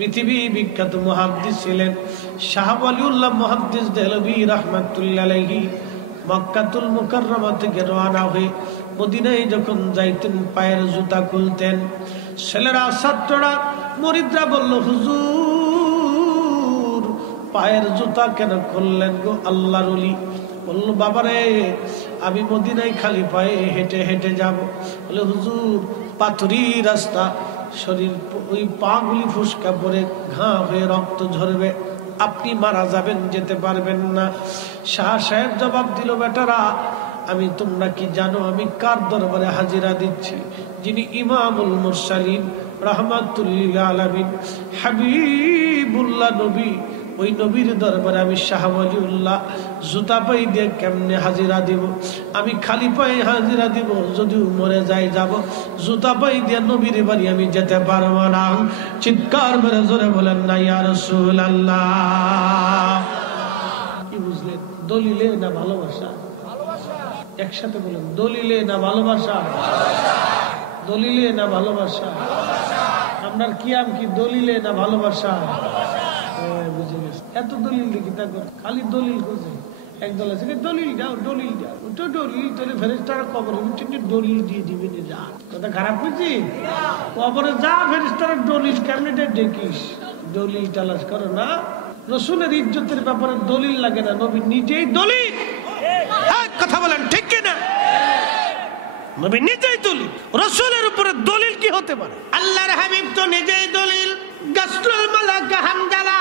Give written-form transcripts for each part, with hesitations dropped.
পৃথিবী বিখ্যাত মুহাদ্দিস ছিলেন শাহ ওয়ালিউল্লাহ মুহাদ্দিস দেহলভী রাহমাতুল্লাহ আলাইহি। মক্কাতুল মুকাররমা থেকে রওনা হয়ে মদিনায় যখন যাইতেন পায়ের জুতা খুলতেন। ছেলেরা, ছাত্ররা, মুরিদরা বলল, হুজুর পায়ের জুতা কেন খুললেন গো আল্লাহর ওলি? বলল, বাবারে আমি মদিনায় খালি পায়ে হেঁটে হেঁটে যাব। বলে, হুজুর পাথরি রাস্তা, শরীর ওই পাগুলি ফুসকা পরে ঘা হয়ে রক্ত ঝরবে, আপনি মারা যাবেন, যেতে পারবেন না। শাহ সাহেব জবাব দিল, বেটারা আমি তোমরা কি জানো আমি কার দরবারে হাজিরা দিচ্ছি? যিনি ইমামুল মুরসালিন রাহমাতুল্লিল আলামিন হাবিবুল্লাহ নবী, ওই নবীর দরবারে আমি শাহ ওয়ালিউল্লাহ জুতা পাই দিয়ে কেমনে হাজিরা দিব? আমি খালি পায়ে হাজিরা দিব, যদিও মরে যাই যাব, জুতা পাই দিয়ে নবীর বাড়ি আমি যেতে পারবো না। চিৎকার মেরে জোরে বলেন না ইয়া রাসূলুল্লাহ। কি বুঝলেন? দলিলে না ভালোবাসা? একসাথে বলেন, দলিলে না ভালোবাসা? দলিলে না ভালোবাসা? আপনার কিয়াম কি দলিলে না ভালোবাসা? বুঝে গেছে। এত দলিল দেখি তা খালি দলিল করছে। একদল আছে দলিল দাও, দলিল দাও, তো দলিল তোলে ফেরেশতারা কবরে দলিল দিয়ে দিবে। যা কথা খারাপ করছি, কবরে যা ফেরেশতারা দলিল কেমনে দেখিস, দলিল তালাশ করো না। রসুলের ইজ্জতের ব্যাপারে দলিল লাগে না, নবী নিজেই দলিল। কথা বলেন ঠিক কিনা? নবী নিজেই দলিল। রসুলের উপরে দলিল কি হতে পারে? আল্লাহর হাবিব তো নিজেই দলিল। গাসলুল মালাকা হামদালা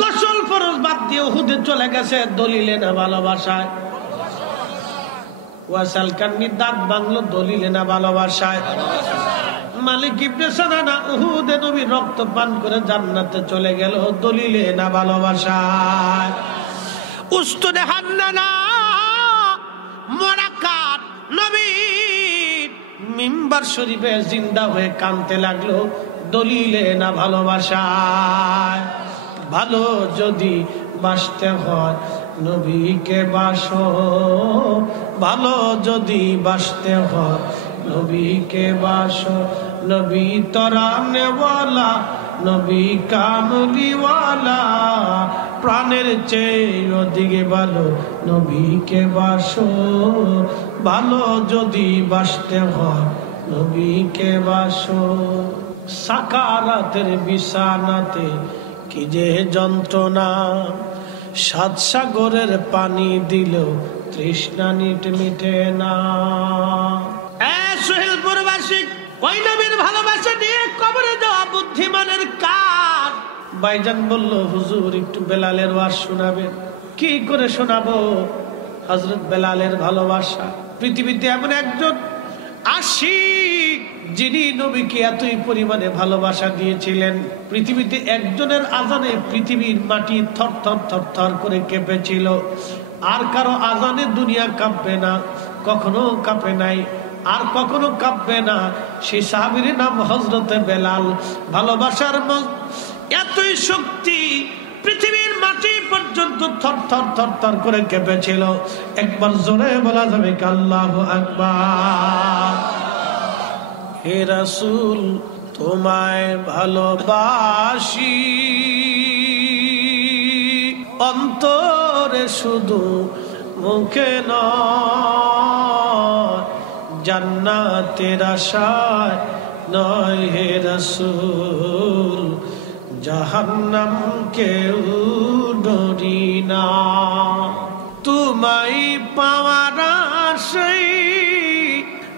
গোসল ফরজ বাদ দিয়ে উহুদে চলে গেছে, দলিলে না ভালোবাসায়? ওয়াসাল কান্নি দাঁত বাংলো, দলিলে না ভালোবাসায়? মালিক ইবনে সানানা উহুদে নবী রক্ত পান করে জান্নাতে চলে গেল, দলিলে না ভালোবাসায়? উস্তুদে হান্নানা মোরাকাত নবী মিম্বার শরীফে জিন্দা হয়ে কাঁদতে লাগলো, দলিলে না ভালোবাসায়? ভালো যদি বাসতে হয় নবীকে বাসো, ভালো যদি বাসতে হয় নবীকে বাসো। নবী তরানেওয়ালা, নবী কামলিওয়ালা, প্রাণের চেয়ে অধিকে ভালো নবীকে বাসো। ভালো যদি বাসতে হয় নবীকে বাসো। সাকারাতের বিছানাতে কি যে যন্ত্রণা, সাত সাগরের পানি দিল তৃষ্ণা মিটে না। সোহেলপুরবাসী, ওই নবীর ভালোবাসা নিয়ে কবরে যাওয়া বুদ্ধিমানের কাজ। ভাইজান বলল, হুজুর একটু বেলালের ওয়াজ শোনাবেন। কি করে শোনাবো? হযরত বেলালের ভালোবাসা। পৃথিবীতে এমন একজন আশিক যিনি নবীকে এতই পরিমাণে ভালোবাসা দিয়েছিলেন, পৃথিবীতে একজনের আজানে পৃথিবীর মাটি থর থর থর থর করে কেঁপেছিল। আর কারো আজানে দুনিয়া কাঁপবে না, কখনো কাঁপে নাই, আর কখনো কাঁপবে না। সেই সাহাবীর নাম হযরতে বেলাল। ভালোবাসার এতই শক্তি, পৃথিবীর মাটি পর্যন্ত থর থর থর থর করে কেঁপেছিল। একবার জোরে বলা যাবে কি আল্লাহু আকবার? হে রাসূল তোমায় ভালোবাসি, অন্তরে শুধু মুখে নয়, জান্নাতের আশায় নয় হে রাসূল, জাহান্নাম কেউ ডরি না। তোমায় পাওয়ার আশায়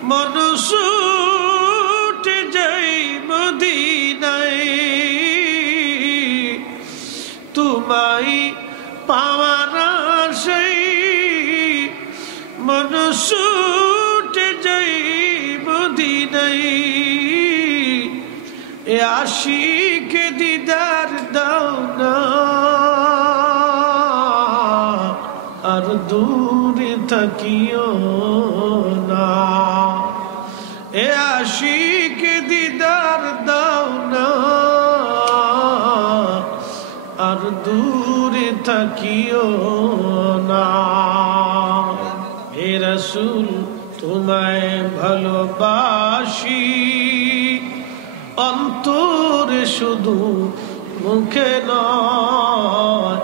মন ছুটে যাই মদিনায়, তোমায় পাওয়ার আশায় মন ছুটে যাই মদিনায়। এ আশিক দিদার দাও না, আর দূরে থাকিও না। এ আশিক দিদার দাও না, আর দূরে থাকিও না। হে রাসূল তোমায় ভালোবাসি, অন্তরে শুধু মুখে নয়,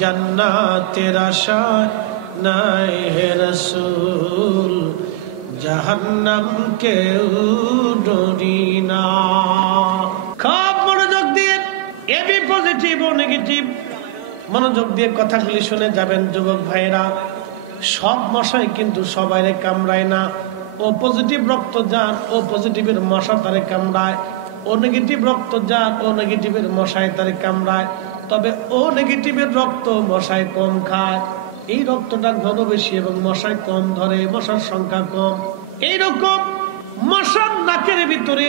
জান্নাতের আশায় নাই হে রাসূল, জাহান্নাম কেউ ডরি না। খুব মনোযোগ দিয়ে এবি পজিটিভ ও নেগেটিভ মনোযোগ দিয়ে কথাগুলি শুনে যাবেন যুবক ভাইরা। সব মশাই কিন্তু সবাইরে কামড়ায় না। ও পজিটিভ রক্ত যার ও পজিটিভের মশা তারে কামড়ায়, ও নেগেটিভ রক্ত যার ও নেগেটিভের মশায় তারে কামড়ায়। তবে ও নেগেটিভের রক্ত মশায় কম খায়, এই রক্তটা ঘন বেশি এবং মশায় কম ধরে, মশার সংখ্যা কম। এইরকম মশার নাকের ভিতরে,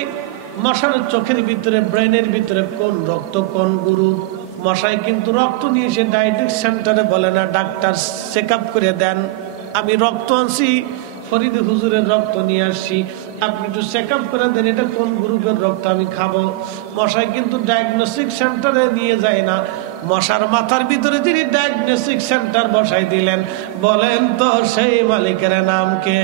মশার চোখের ভিতরে, ব্রেনের ভিতরে কোন রক্ত কোন গুরু। মশাই কিন্তু রক্ত নিয়ে এসে ডায়াবেটিক সেন্টারে বলে না ডাক্তার চেক আপ করে দেন, আমি রক্ত আনছি ফরিদ হুজুরের রক্ত নিয়ে আসছি, আপনি একটু চেক আপ করে দেন এটা কোন গ্রুপের রক্ত আমি খাবো। মশাই কিন্তু ডায়াগনস্টিক সেন্টারে নিয়ে যায় না। মশার মাথার ভিতরে যিনি ডায়াগনস্টিক সেন্টার বসাই দিলেন, বলেন তো সেই মালিকের নাম কে?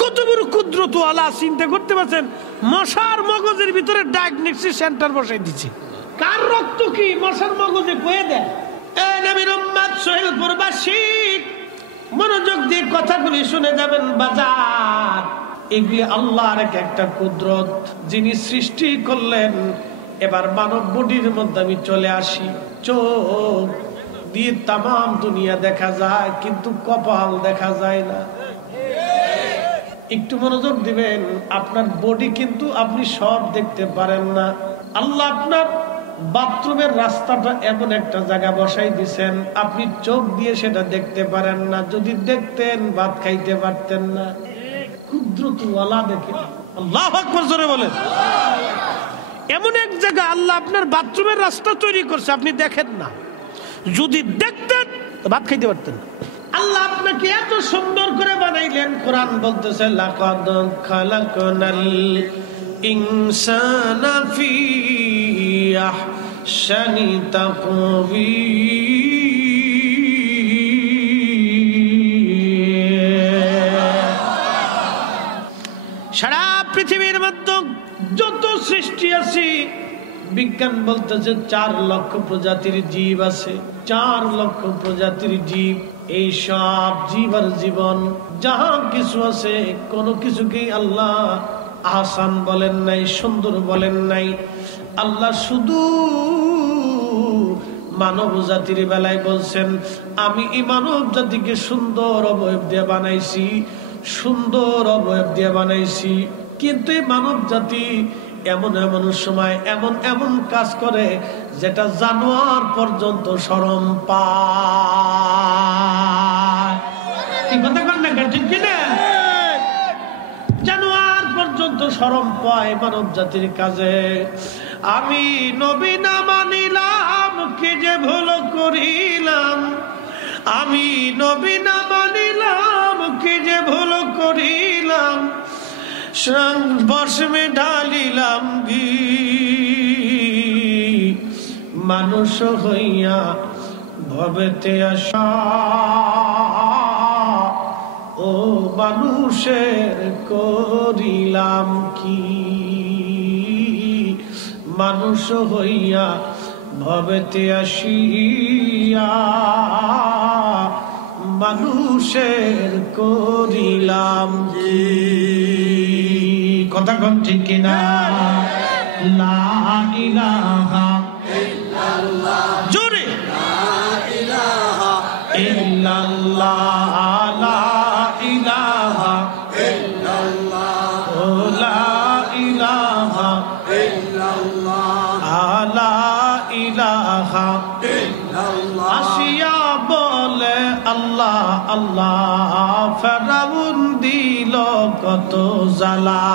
কত বড় কুদরত আল্লাহ, চিন্তা করতে পারছেন? মশার মগজের ভিতরে ডায়াগনস্টিক সেন্টার বসাই দিচ্ছে। কার রক্ত কি মশার মগজে কয়ে দেয়? নবীর উম্মত সোহেলপুর বাসী মনোযোগ দিয়ে কথাগুলি শুনে যাবেন বাজার। এগুলি আল্লাহর একটা কুদরত, যিনি সৃষ্টি করলেন। এবার মানব বডির মধ্যে আমি চলে আসি। চোখ দিয়ে তামাম দুনিয়া দেখা যায়, কিন্তু কপাল দেখা যায় না। একটু মনোযোগ দিবেন, আপনার বডি কিন্তু আপনি সব দেখতে পারেন না। আল্লাহ আপনার বাথরুমের রাস্তাটা এমন একটা জায়গা বসাই দিছেন, আপনি চোখ দিয়ে সেটা দেখতে পারেন না। যদি দেখতেন ভাত খাইতে পারতেন না। কুদরতওয়ালা দেখে আল্লাহু আকবার জোরে বলেন। এমন এক জায়গা আল্লাহ আপনার বাথরুমের রাস্তা তৈরি করছে, আপনি দেখেন না। যদি দেখতেন ভাত খাইতে পারতেন না। আল্লাহ আপনাকে এত সুন্দর করে বানাইলেন। কোরআন বলতেছে লাকাদ খালাকনাল ইনসানা ফি আহসানি তাকওয়ীম। সারা পৃথিবীর মধ্যে যত সৃষ্টি আছে, বিজ্ঞান বলতেছে 4 লক্ষ প্রজাতির জীব আছে। 4 লক্ষ প্রজাতির জীব। এই সব জীব আর জীবন যাহা কিছু আছে, কোনো কিছুকেই আল্লাহ আহসান বলেন নাই, সুন্দর বলেন নাই। আল্লাহ শুধু মানব জাতির বেলায় বলছেন, আমি এই মানব জাতিকে সুন্দর অবয়ব দিয়ে বানাইছি, সুন্দর অবয়ব দিয়ে বানাইছি। কিন্তু এই মানব জাতি এমন এমন সময় এমন এমন কাজ করে যেটা জানোয়ার পর্যন্ত শরম পায়। কি কথা কন না, ঠিক কিনা? জানোয়ার পর্যন্ত শরম পায় মানব জাতির কাজে। আমি নবী না মানিলাম, কি যে ভুল করিলাম। আমি নবী না মানিলাম, কি যে ভুল করিলাম। বর্ষমে ঢালিলাম ঘি, মানুষ হইয়া ভবেতে আসা। ও মানুষের করিলাম কি, মানুষ হইয়া ভবেতে আসিয়া। মানুষের করিলাম কি, কথা কোন ঠিক কিনা? লা ইলাহা ইল্লাল্লাহ, জোরে লা ইলাহা ইল্লাল্লাহ, লা ইলাহা ইল্লাল্লাহ, লা ইলাহা ইল্লাল্লাহ, লা ইলাহা ইল্লাল্লাহ। আসিয়া বলে আল্লাহ আল্লাহ, ফেরাউন দিল কত জ্বালা।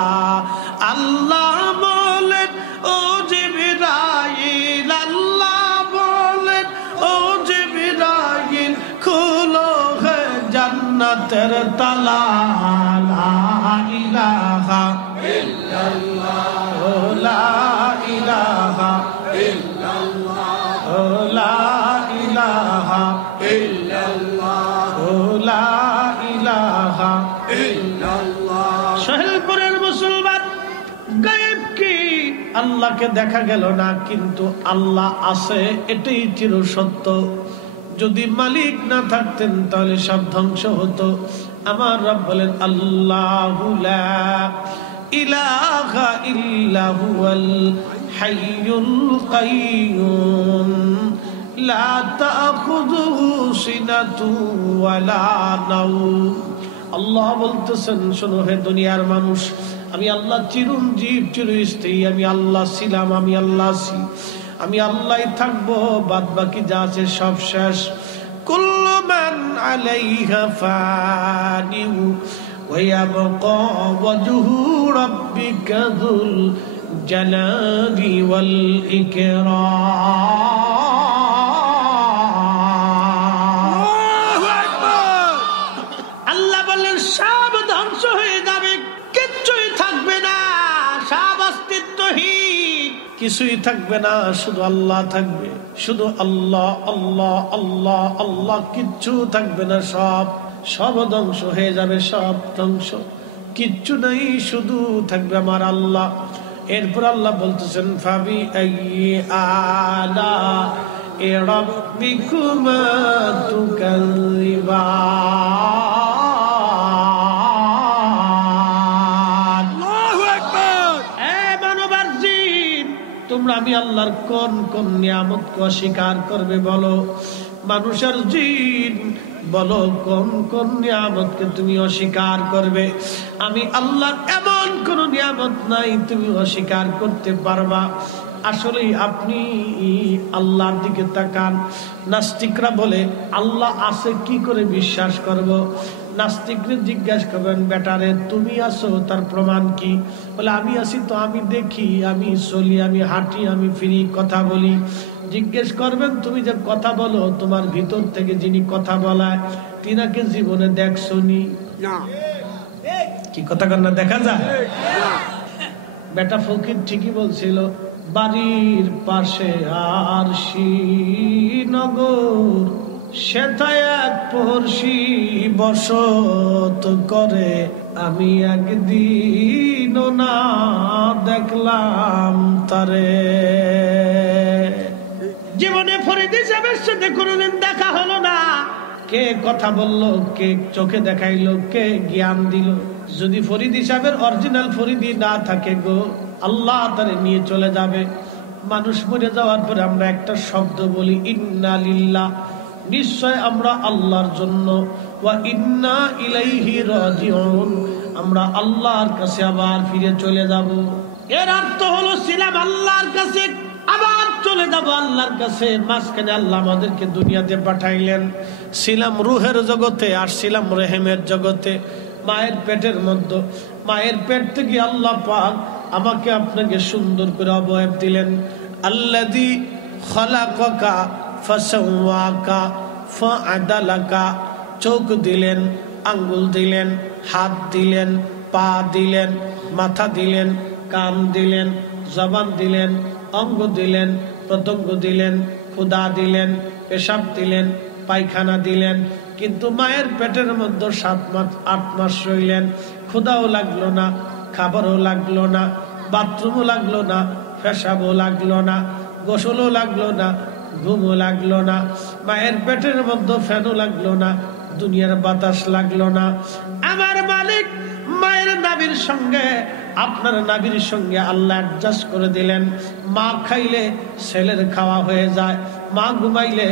আল্লাহ বলেন ও জিবরাইল, আল্লাহ বলেন ও জিবরাইল, খুলো হে জান্নাতের তালা। লা ইলাহা ইল্লাল্লাহ, লা ইলাহা ইল্লাল্লাহ, লা ইলাহা ইল্লাল্লাহ, লা ইলাহা ইল্লাল্লাহ। সোহেলপুরের মুসলমান গায়েব কি আল্লাহকে দেখা গেল না, কিন্তু আল্লাহ আছে এটাই চির সত্য। যদি মালিক না থাকতেন তাহলে সব ধ্বংস হতো। আমার রব বলেন আল্লাহু লা ইলাহা ইল্লা হুয়াল হাইয়ুল কাইয়্যুম লা তাখুযুহু সিনাতুন ওয়ালা নাওম। আল্লাহ বলতেছেন, শোনো হে দুনিয়ার মানুষ, আমি আল্লাহ চিরঞ্জীব চিরস্থায়ী। আমি আল্লাহ ছিলাম, আমি আল্লাহ আছি, আমি আল্লাহই থাকবো। বাদ বাকি যা আছে সব শেষ। কুল্লু মান আলাইহা ফানিউ ওয়া ইয়াবকা ওয়াজহু রাব্বিকা যুল জালালি ওয়াল ইকরাম। আল্লাহ বলেন সব ধ্বংস হয়ে যাবে, কিচ্ছুই থাকবে না, সব অস্তিত্বহীন, কিছুই থাকবে না, শুধু আল্লাহ থাকবে। শুধু আল্লাহ আল্লাহ আল্লাহ আল্লাহ, কিচ্ছু থাকবে না, সব ধ্বংস হয়ে যাবে, সব ধ্বংস, কিচ্ছু নাই, শুধু থাকবে আমার আল্লাহ। এরপর আল্লাহ বলতেছেন ফাবি আইয়ি আলা রাব্বিকুমা তুকাযিবান। আল্লাহু আকবার। মানব জিন, তোমরা আমি আল্লাহর কোন কোন নিয়ামতকে অস্বীকার করবে বলো? মানুষের জিন বলো, কোন কোন নিয়ামতকে তুমি অস্বীকার করবে? আমি আল্লাহর এমন কোন নিয়ামত নাই তুমি অস্বীকার করতে পারবা। আসলে আপনি আল্লাহর দিকে তাকান। নাস্তিকরা বলে আল্লাহ আছে কি করে বিশ্বাস করব? নাস্তিকরে জিজ্ঞাসা করবেন, বেটারে তুমি আছো তার প্রমাণ কি? বলে আমি আছি তো, আমি দেখি, আমি চলি, আমি হাঁটি, আমি ফিরি, কথা বলি। জিজ্ঞেস করবেন তুমি যে কথা বলো, তোমার ভিতর থেকে যিনি কথা বলায় তিনাকে জীবনে দেখছনি? কি কথা কন্যা দেখা যায়? বেটা ফকির ঠিকই বলছিল, বাড়ির পাশে আর নগর, সেথায় এক পড়শি বসত করে, আমি একদিনও না দেখলাম তারে। জীবনে ফরিদ হিসাবের সাথে কোনোদিন দেখা হলো না। কে কথা বললো, কে চোখে দেখাইলো, কে জ্ঞান দিল? যদি ফরিদ হিসাবের অরিজিনাল ফরিদি না থাকে গো, আল্লাহ তারে নিয়ে চলে যাবে। মানুষ মরে যাওয়ার পরে আমরা একটা শব্দ বলি, ইন্না লিল্লাহ, নিশ্চয় আমরা আল্লাহর জন্য, ওয়া ইন্না ইলাইহি রাজিউন, আমরা আল্লাহর কাছে আবার ফিরে চলে যাব। এর অর্থ হলো ছিলাম আল্লাহর কাছে, আবার চলে যাব আল্লাহর কাছে। মাঝখানে আল্লাহ আমাদেরকে দুনিয়াতে পাঠাইলেন। ছিলাম রুহের জগতে, আর ছিলাম রেহেমের জগতে, মায়ের পেটের মধ্যে। মায়ের পেট থেকে আল্লাহ পাক আমাকে আপনাকে সুন্দর করে অবয়ব দিলেন। আল্লাযী খালাকাকা ফাসাওয়াকা ফাআদালাকা, চোখ দিলেন, আঙ্গুল দিলেন, হাত দিলেন, পা দিলেন, মাথা দিলেন, কান দিলেন, জবান দিলেন, অঙ্গ দিলেন, প্রত্যঙ্গ দিলেন, ক্ষুধা দিলেন, পেশাব দিলেন, পায়খানা দিলেন। কিন্তু মায়ের পেটের মধ্যে 7 মাস 8 মাস রইলেন। ক্ষুধাও লাগলো না, খাবারও লাগলো না, বাথরুমও লাগলো না, পেশাবও লাগলো না, গোসলও লাগলো না, ঘুমও লাগলো না। মায়ের পেটের মধ্যে ফ্যানও লাগলো না, দুনিয়ার বাতাস লাগলো না। আমার মালিক মায়ের নাভির সঙ্গে, আপনার নাভির সঙ্গে আল্লাহ অ্যাডজাস্ট করে দিলেন। মা খাইলে ছেলের খাওয়া হয়ে যায়, মা ঘুমাইলে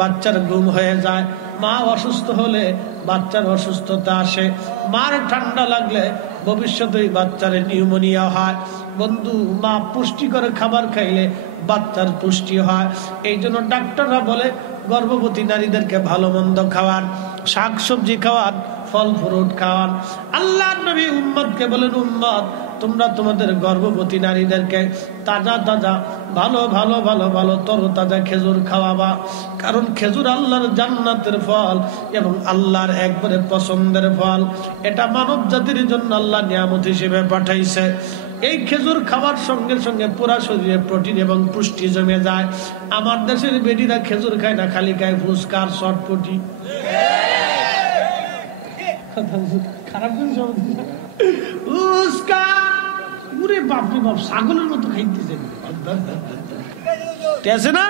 বাচ্চার ঘুম হয়ে যায়, মা অসুস্থ হলে বাচ্চার অসুস্থতা আসে, মার ঠান্ডা লাগলে ভবিষ্যতে বাচ্চার নিউমোনিয়া হয়। বন্ধু, মা পুষ্টিকর খাবার খাইলে বাচ্চার পুষ্টি হয়। এই জন্য ডাক্তাররা বলে গর্ভবতী নারীদেরকে ভালো মন্দ খাওয়ান, শাক সবজি খাওয়ান, ফল ফ্রুট খাওয়ান। আল্লাহর নবী উম্মতকে বলেন, উম্মত তোমরা তোমাদের গর্ভবতী নারীদেরকে তাজা তাজা ভালো ভালো ভালো ভালো তরতাজা খেজুর খাওয়াবা। কারণ খেজুর আল্লাহর জান্নাতের ফল এবং আল্লাহর একবারে পছন্দের ফল। এটা মানব জাতির জন্য আল্লাহ নিয়ামত হিসেবে পাঠাইছে। এই খেজুর খাওয়ার সঙ্গে সঙ্গে পুরা শরীরে প্রোটিন এবং পুষ্টি জমে যায়। আমার দেশের বেটিরা খেজুর খায় না, খালি খায় ফুচকার চটপটি। খারাপ ছাগলের মতো খাইতেছেন। আছে না?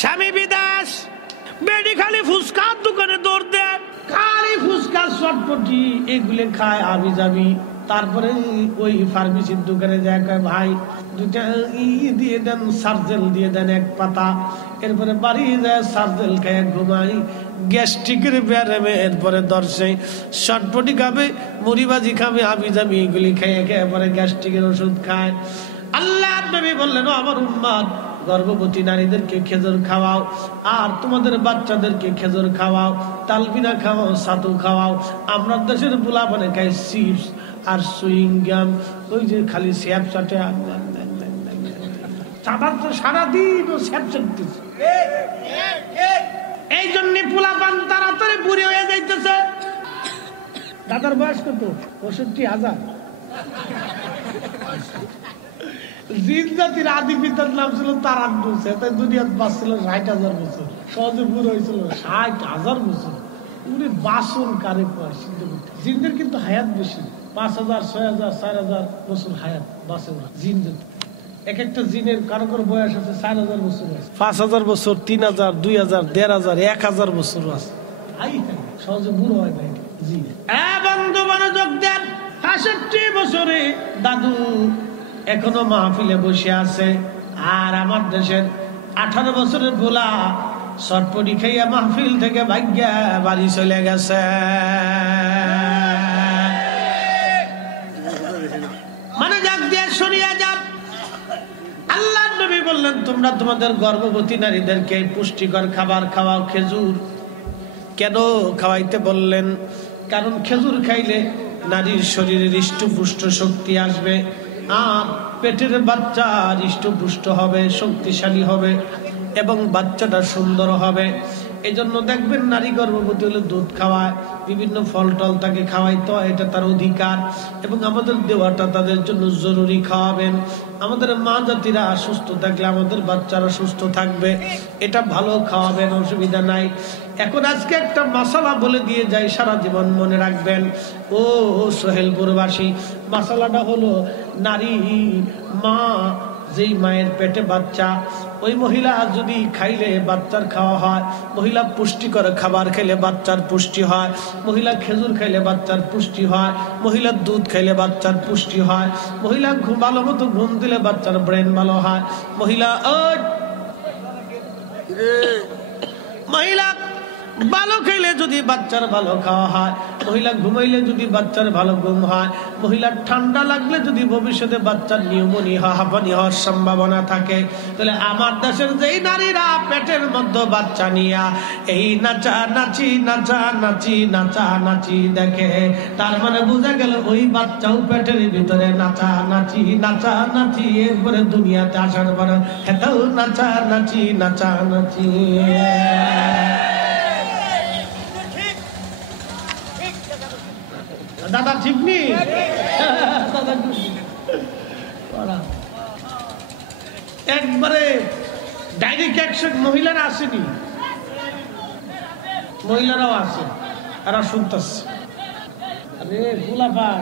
স্বামী বিদেশ, বেডি খালি ফুচকার দোকানে দৌড় দেয়, খালি ফুচকা চটপটি এগুলো খায় আবি যাবি। তারপরে ওই ফার্মেসির দোকানে যায়, কয় ভাই দুটা দিয়ে দেন, সার্জেল দিয়ে দেন এক পাতা। এরপরে বাড়ি যায় সার্জেল খায় ঘুমাই, গ্যাস্ট্রিকের ব্যায়ামে এরপরে দর্শে চটপটি খাবে, মুড়িবাজি খাবে, আবি যাবি এগুলি খেয়ে খেয়ে পরে গ্যাস্ট্রিকের ওষুধ খায়। আল্লাহ নবী বললেন, আমার উম্মত গর্ভবতী নারীদেরকে খেজুর খাওয়াও, আর তোমাদের বাচ্চাদেরকে খেজুর খাওয়াও, তালবিনা খাওয়াও, ছাতু খাওয়াও। আমরা দেশের পোলা মানে খাই চিপস আর সুইং গাম, ওই যে খালি স্যাপ চাটে, সারাদিন ও স্যাপ চাটতেছে। এই জন্য পোলা পান তাড়াতাড়ি বুড়ি হয়ে যাইতেছে। দাদার বয়স কত? ৬৫,০০০। জিন জাতির আদি পিতার নাম ছিল তারান্নুস, তাই দুনিয়াতে বাঁচছিল ৬০,০০০ বছর। সহজে বুড়ো হয়েছিল ৬০,০০০ বছর। উনি বাসন কারে কয় সিদ্ধ করতে। জিনদের কিন্তু হায়াত বেশি, ৫,০০০, ৬,০০০, ৪,০০০ বছর হায়াত বাঁচে ওরা জিন জাতি। এক একটা জিনের কারো কারো বয়স আছে ৪,০০০ বছর আছে, ৫,০০০ বছর, ৩,০০০, ২,০০০, ১,৫০০, ১,০০০ বছর আছে। সহজে বুড়ো হয় না জিন। বন্ধু মনোযোগ দেন, ৬৫ বছরে দাদু এখনো মাহফিলে বসে আছে। আর আমার দেশের 18 বছরের ভোলা চটপটি খাইয়া মাহফিল থেকে ভাগ্যা বাড়ি চলে গেছে। মানে যাক দিয়ে সরিয়ে যান। আল্লাহ নবী বললেন, তোমরা তোমাদের গর্ভবতী নারীদেরকে পুষ্টিকর খাবার খাওয়াও। খেজুর কেন খাওয়াইতে বললেন? কারণ খেজুর খাইলে নারীর শরীরে হৃষ্টপুষ্ট শক্তি আসবে, আর পেটের বাচ্চা হৃষ্টপুষ্ট হবে, শক্তিশালী হবে এবং বাচ্চাটা সুন্দর হবে। এই জন্য দেখবেন নারী গর্ভবতী হলে দুধ খাওয়ায়, বিভিন্ন ফল টল তাকে খাওয়াইতে হয়, এটা তার অধিকার এবং আমাদের দেওয়াটা তাদের জন্য জরুরি। খাওয়াবেন। আমাদের মা জাতিরা সুস্থ থাকলে আমাদের বাচ্চারা সুস্থ থাকবে, এটা ভালো খাওয়াবেন, অসুবিধা নাই। এখন আজকে একটা মশলা বলে দিয়ে যাই, সারা জীবন মনে রাখবেন। ও সোহেলপুরবাসী, মশলাটা হলো নারী মা, যেই মায়ের পেটে বাচ্চা, ওই মহিলা যদি খাইলে বাচ্চার খাওয়া হয়, মহিলা পুষ্টিকর খাবার খেলে বাচ্চার পুষ্টি হয়, মহিলা খেজুর খাইলে বাচ্চার পুষ্টি হয়, মহিলা দুধ খাইলে বাচ্চার পুষ্টি হয়, মহিলা ভালো মতো ঘুম দিলে বাচ্চার ব্রেন ভালো হয়, মহিলা ভালো খাইলে যদি বাচ্চার ভালো খাওয়া হয়, মহিলা ঘুমাইলে যদি বাচ্চার ভালো ঘুম হয়, মহিলার ঠান্ডা লাগলে যদি ভবিষ্যতে বাচ্চার নিউমোনিয়া হাঁপানি হওয়ার সম্ভাবনা থাকে, তাহলে আমার দেশের যেই নারীরা পেটের মধ্যে বাচ্চা নিয়া এই নাচানাচি দেখে, তার মানে বোঝা গেল ওই বাচ্চাও পেটের ভিতরে নাচানাচি এরপরে দুনিয়াতে আসার পর খেতেও নাচানাচি। দাদা ঠিক নেই, একবারে ডাইরেক্ট অ্যাকশন। মহিলারা আসেনি, মহিলারাও আছে, এরা শুনতেছে। আরে গোলা ভাই,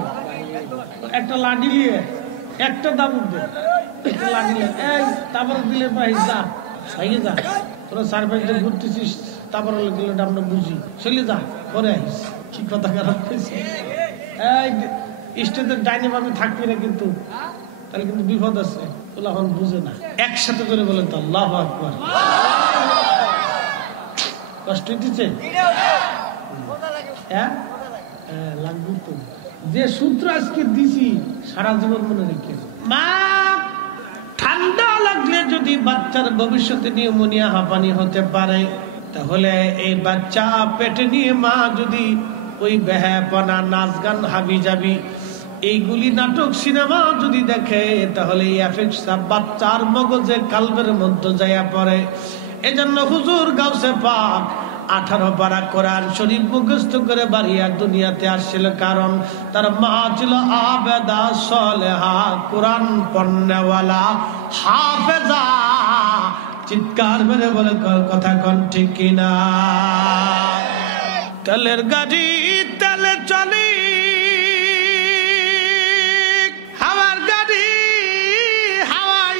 একটা লাঠি নিয়ে একটা দাবুর দে, একটা লাঠি নিয়ে এই তারপরে দিলে ভাই যা ভাইয়ে যা, তোরা 4-5 দিন ঘুরতেছিস, তারপরে দিলে আমরা বুঝি, চলে যা করে আইস। কি কথা খারাপ হয়েছে, স্টেজের ডাইনে ভাবে থাকবি না কিন্তু, তাহলে কিন্তু বিপদ আছে। ওলা এখন বুঝে না। একসাথে করে বলেন তো আল্লাহু আকবার। কষ্ট দিচ্ছে লাগবে তো, যে সূত্র আজকে দিছি সারা জীবন মনে রেখে। মা ঠান্ডা লাগলে যদি বাচ্চার ভবিষ্যতে নিউমোনিয়া হাঁপানি হতে পারে, তাহলে এই বাচ্চা পেটে নিয়ে মা যদি ওই বেহাপনা, নাচ গান, হাবি যাবি, এইগুলি নাটক সিনেমা যদি দেখে, তাহলে এই এফেক্টটা বাচ্চার মগজে কালবের মধ্যে যাইয়া পড়ে। এজন্য হুজুর গাউসে পাক 18 পারা কোরআন শরীফ মুখস্থ করে বাড়িয়া দুনিয়াতে আসছিল, কারণ তার মা ছিল আবেদা সালেহা, কোরআন পড়নেওয়ালা হাফেজা। চিৎকার মেরে বলে কথা কোন ঠিক কিনা? তেলের গাড়ি তেলে চলে, হাওয়ার গাড়ি হাওয়ায়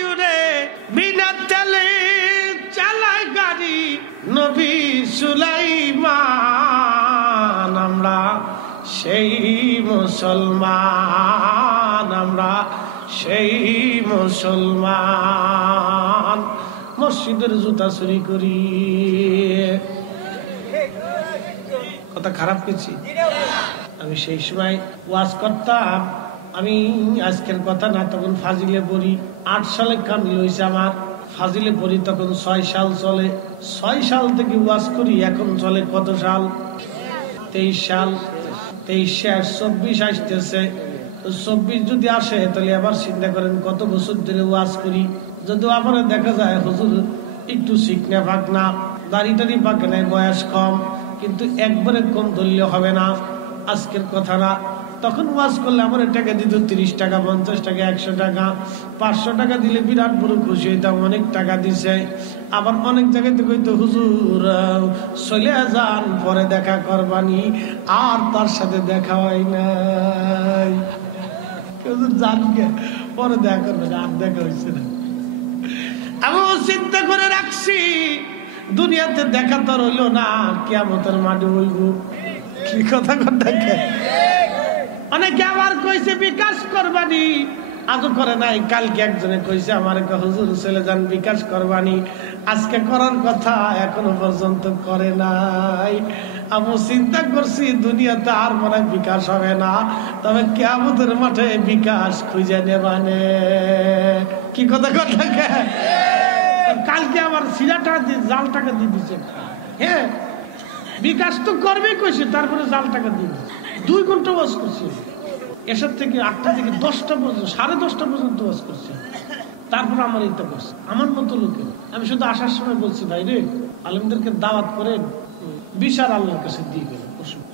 সেই মুসলমান, আমরা সেই মুসলমান। মসজিদের জুতা চুরি করি। কথা খারাপ কিছু? আমি সেই সময় ওয়াজ করতাম, আমি আজকের কথা না, তখন ফাজিলে পড়ি। 8 সালে কামিল হয়েছে আমার। ফাজিলে পড়ি তখন 6 সাল চলে। 6 সাল থেকে ওয়াজ করি, এখন চলে কত সাল? 23 সাল। 23 শেষ, 24 আসতেছে। 24 যদি আসে তাহলে আবার চিন্তা করেন কত বছর ধরে ওয়াজ করি। যদিও আমার দেখা যায় হুজুর একটু শিখনা পাকনা, দাড়ি টাড়ি পাকে নাই, বয়স কম, কিন্তু একবারে কম ধরলে হবে না। আজকের কথা না, তখন ওয়াজ করলে আমার টাকা দিত 30 টাকা, 50 টাকা, 100 টাকা, 500 টাকা দিলে বিরাট বড় খুশি হইতাম। অনেক টাকা দিছে। আবার অনেক জায়গাতে কইতো হুজুর চলে যান, পরে দেখা করবানি। আর তার সাথে দেখা হয় নাই। হুজুর যান কে, পরে দেখা করবেন, আর দেখা হয়েছে না। আমি চিন্তা করে রাখছি দুনিয়াতে দেখা তো রইল না, কিয়ামতের মাঠে হইব। কি কথা কথা অনেকে আবার কইছে বিকাশ করবানি, আজও করে নাই। কালকে একজনে কইছে আমার হুজুর চলে যান বিকাশ করবানি, আজকে করার কথা এখনো পর্যন্ত করে নাই। আমি চিন্তা করছি দুনিয়াতে আর মনে বিকাশ হবে না, তবে কিয়ামতের মাঠে বিকাশ খুঁজে নেবানে। কি কথা কথা কালকে আবার সিরাটা দিয়ে জাল টাকা দিয়ে দিচ্ছে। হ্যাঁ, বিকাশ তো করবে কইছে, তারপরে জাল টাকা দিয়ে দিচ্ছে। 2 ঘন্টা ওয়াজ করছি, এসব থেকে 8টা থেকে 10টা পর্যন্ত, 10:30টা পর্যন্ত ওয়াজ করছি। তারপর আমার এইটা করছে আমার মতো লোকে। আমি শুধু আসার সময় বলছি, ভাই রে, আলেমদেরকে দাওয়াত করে বিচার আল্লাহর কাছে দিয়ে গেলাম।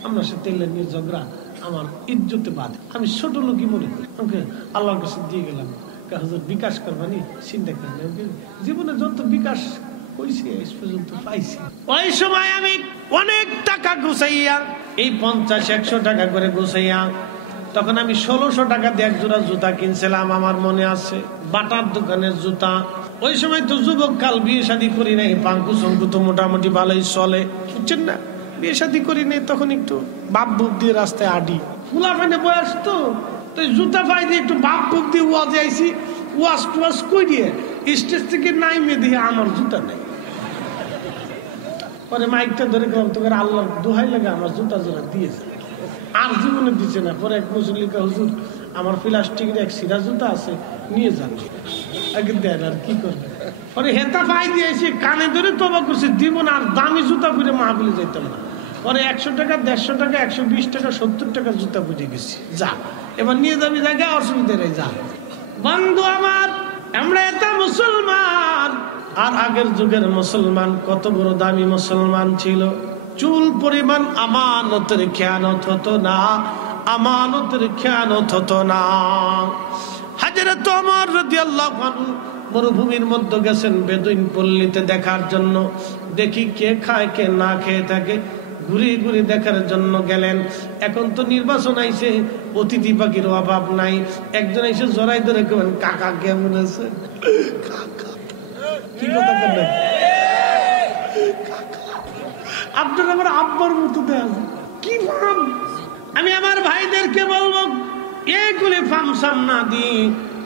আমরা সে তেলের নিয়ে ঝগড়া, আমার ইজ্জতে বাদ। আমি ছোট লোকই মনে করি, ওকে আল্লাহর কাছে দিয়ে গেলাম। হুজুর বিকাশ করবানি, চিন্তা করেন জীবনে যত বিকাশ হয়েছে পর্যন্ত পাইছি। ওই সময় আমি অনেক টাকা গুছাইয়া, এই 50-100 টাকা করে গুছাইয়া, তখন আমি 1600 টাকা দিয়ে 1 জোড়া জুতা কিনছিলাম। আমার মনে আছে, বাটার দোকানের জুতা। ওই সময় তো যুবক কাল, বিয়ে শাদী করি নাই, পাঙ্কু শঙ্কু তো মোটামুটি ভালোই চলে, বুঝছেন না। বিয়ে শাদী করি নাই, তখন একটু বাপ বুক দিয়ে রাস্তায় আডি, ফুলা ফাইনে বয়স তো, জুতা পাই দিয়ে একটু বাপ বুক দিয়ে ওয়াজে আইসি। ওয়াজ টুয়াজ কই দিয়ে স্টেজ থেকে নাইমে দিয়ে আমার জুতা নেই। পরে মাইকটা ধরে গেলাম, তোকে আল্লাহ দোহাই লাগে আমার জুতা জোড়া দিয়েছে, আর জীবনে দিচ্ছে না। পরে এক মুসল্লিকা, হুজুর আমার প্লাস্টিকের এক সিরা জুতা আছে, নিয়ে যান। আগে দেন, আর কি করবে। পরে হেতা পাই দিয়েছি, কানে ধরে তবা করছে, দিব না, আর দামি জুতা পরে মাহফিলে যাইতাম না। পরে 100 টাকা, 150 টাকা, 120 টাকা, 70 টাকা জুতা বুঝে গেছি। যা, এবার নিয়ে যাবি জায়গা, অসুবিধা নেই, যা। বন্ধু আমার, আমরা এটা মুসলমান। আর আগের যুগের মুসলমান কত বড় দামি মুসলমান ছিল। চুল পরিমাণ আমানতের খেয়ানত হতো না, আমানতের খেয়ানত হতো না। হযরত ওমর রাদিয়াল্লাহু আনহু মরুভূমির মধ্যে গেছেন বেদুইন পল্লীতে দেখার জন্য, দেখি কে খায় কে না খেয়ে থাকে, ঘুরে ঘুরে দেখার জন্য গেলেন। এখন তো নির্বাচন আইছে, অতিথি পাখির অভাব নাই। একজন এসে জড়াই ধরে কেমন, কাকা কেমন আছে? কি কথা বললেন? আপনার আমার আব্বার মতো দেয় কি ফার্ম। আমি আমার ভাইদেরকে বলবো, এগুলি ফার্ম না দিয়ে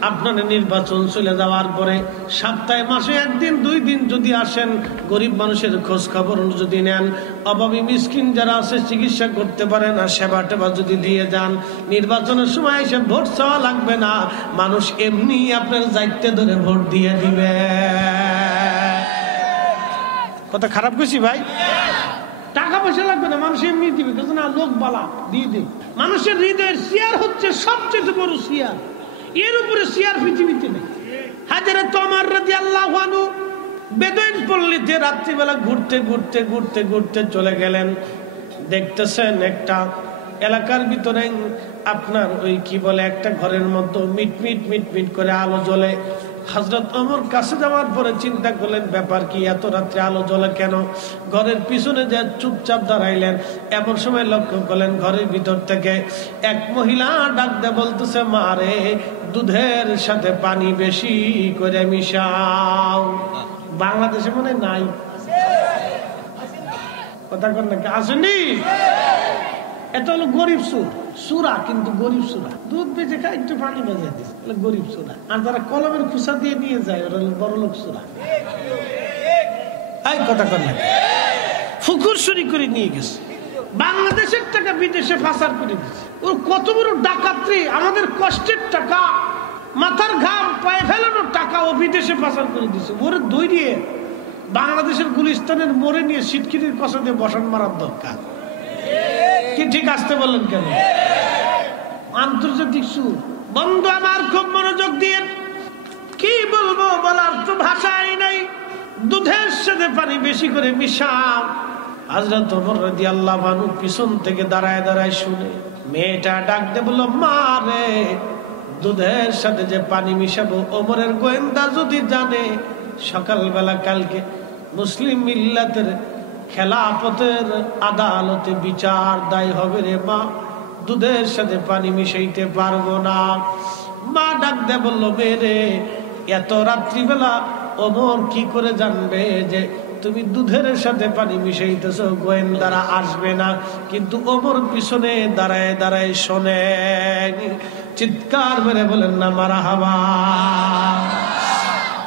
আপনার নির্বাচন চলে যাওয়ার পরে সপ্তাহে মাসে 1 দিন 2 দিন যদি আসেন, গরিব মানুষের খোঁজ খবর যদি নেন, অভাবী মিসকিন যারা আছে চিকিৎসা করতে পারে না, সেবা টেবা যদি দিয়ে যান, নির্বাচনের সময় এসে ভোট চাওয়া লাগবে না, মানুষ এমনি আপনার দায়িত্বে ধরে ভোট দিয়ে দিবে। কথা খারাপ কইছি ভাই? টাকা পয়সা লাগবে না, মানুষ এমনি দিবে, কিন্তু না লোক বালা দিয়ে দিবে। মানুষের হৃদয়ের শেয়ার হচ্ছে সবচেয়ে বড় শেয়ার, এর উপরে শেয়ার পৃথিবীতে নেই। হযরত ওমর রাদিয়াল্লাহু আনহু বেদুইন পল্লীতে রাত্রিবেলা ঘুরতে ঘুরতে ঘুরতে ঘুরতে চলে গেলেন। দেখতেছেন একটা এলাকার ভিতরে আপনার ওই কি বলে, একটা ঘরের মধ্যে মিট মিট মিট মিট করে আলো জ্বলে। হযরত ওমর কাছে যাওয়ার পরে চিন্তা করলেন, ব্যাপার কি, এত রাত্রে আলো জ্বলে কেন? ঘরের পিছনে যে চুপচাপ দাঁড়াইলেন, এমন সময় লক্ষ্য করলেন ঘরের ভিতর থেকে এক মহিলা ডাক দিয়ে বলতেছে, মা রে, দুধের সাথে পানি বেশি করে মিশাও। বাংলাদেশে মনে নাই, কথা কন নাকি? আসেনি? এটা হলো গরিব সুর, সুরা কিন্তু গরিব সুরা। দুধ বেঁচে খায়, একটু পানি বাজিয়ে দিচ্ছে, গরিব সুরা। আর যারা কলমের খুসা দিয়ে নিয়ে যায় ওরা বড় লোক সুরা। এই কথা কর না, ফুকুর চুরি করে নিয়ে গেছে, বাংলাদেশের টাকা বিদেশে পাচার করে দিচ্ছে। ওর কত বড় ডাকাতি, আমাদের কষ্টের টাকা, মাথার ঘাম পায়ে ফেলানোর টাকা ও বিদেশে পাচার করে দিচ্ছে। ওরে দৌড়িয়ে বাংলাদেশের গুলিস্তানের মোড়ে নিয়ে সিটকিরির কষা দিয়ে বসান মারার দরকার। কি ঠিক আসতে বললেন কেন? আন্তর্জাতিক সুর। বন্ধু আমার খুব মনোযোগ দিয়ে, কি বলবো বলার তো ভাষাই নাই। দুধের সাথে পানি বেশি করে মিশাও। হযরত ওমর রাদিয়াল্লাহু আনহু পিছন থেকে দাঁড়ায় দাঁড়ায় শুনে, মেয়েটা ডাক দিয়ে বলল, মা রে, দুধের সাথে যে পানি মিশাবো, ওমরের গোয়েন্দা যদি জানে, সকালবেলা কালকে মুসলিম মিল্লাতের খেলাফতের আদালতে বিচার দায় হবে রে মা, দুধের সাথে পানি মিশাইতে পারবো না। মা ডাক দিয়ে বলল, মেয়ে, এত রাত্রিবেলা ওমর কি করে জানবে যে তুমি দুধের সাথে পানি মিশাইতেছ? গোয়েন্দারা আসবে না, কিন্তু ওমর পিছনে দাঁড়ায় দাঁড়ায় শোনে। চিৎকার মেরে বলেন না মারহাবা।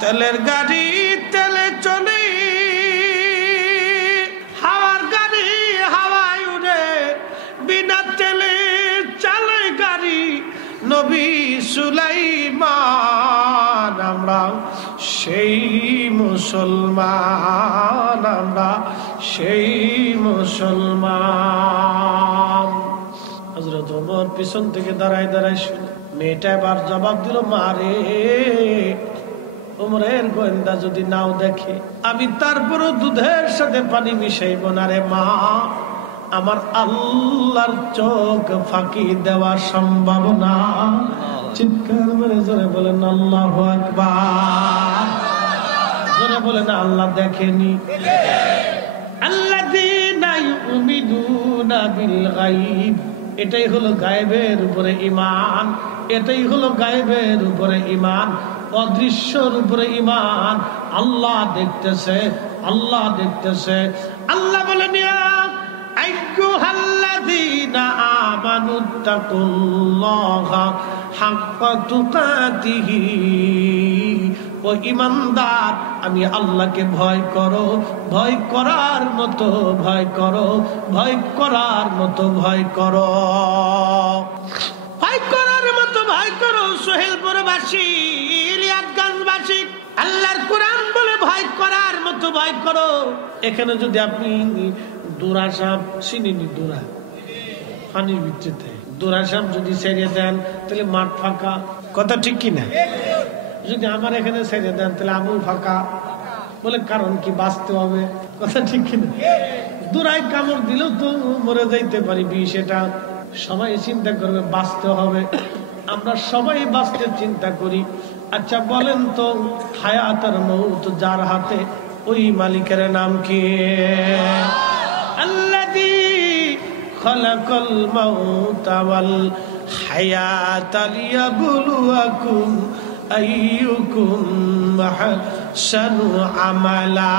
তেলের গাড়ি তেলে চলে, হাওয়ার গাড়ি হাওয়ায় উড়ে, বিনা তেলে চলে গাড়ি নবী সুলাইমান। আমরা সেই মুসলমান, আমরা সেই মুসলমান। হযরত ওমর পিছন থেকে দাঁড়ায় দাঁড়ায় শুনে, মেয়েটা এবার জবাব দিল, মারে, ওমরের গোয়েন্দা যদি নাও দেখে, আমি তারপরও দুধের সাথে পানি মিশাইব না রে মা। আমার আল্লাহর চোখ ফাঁকি দেওয়া সম্ভব না। চিৎকার মেরে জোরে বলেন আল্লাহু আকবার। জোরে বলেন আল্লাহ দেখেনি। আল্লাযীনা ইউমিনুনা বিল গায়ব, এটাই হলো গায়েবের উপরে ঈমান, এটাই হলো গায়েবের উপরে ঈমান, অদৃশ্যর উপরে ঈমান। আল্লাহ দেখতেছে, আল্লাহ দেখতেছে। আল্লাহ বলেন, ইয়া আইয়ুহাল্লাযীনা আমানুত্তাকুল্লাহা হাক্কা তুকাতিহি, ও ঈমানদার, আমি আল্লাহকে ভয় করো, ভয় করার মতো ভয় করো, ভয় করার মতো ভয় করো, ভয় করার মতো ভয় করো। সোহেলপুরবাসী, ইলিয়াতগঞ্জবাসী, আল্লাহর কোরআন বলে ভয় করার মতো ভয় করো। এখানে যদি আপনি দুরা সাপ চিনিনি, দুরা পানির ভিতরে, দুরা সাপ যদি ছেড়ে দেন তাহলে মাঠ ফাঁকা, কথা ঠিক কিনা? যদি আমার এখানে ছেড়ে দেন তাহলে আমুল ফাঁকা, বলে কারণ কি? বাঁচতে হবে, কথা ঠিক কিনা? দুরাই কামড় দিলেও তো মরে যাইতে পারি, বিষ। এটা সবাই চিন্তা করবে, বাঁচতে হবে। আমরা সবাই বাঁচতে চিন্তা করি। আচ্ছা বলেন তো, হায়াত আর মউত যার হাতে, ওই মালিকের নাম কি? আল্লাযী খালাকাল মাউতা ওয়াল হায়াতা লিয়াবলুয়াকুম আইয়ুকুম আহসানু আমালা।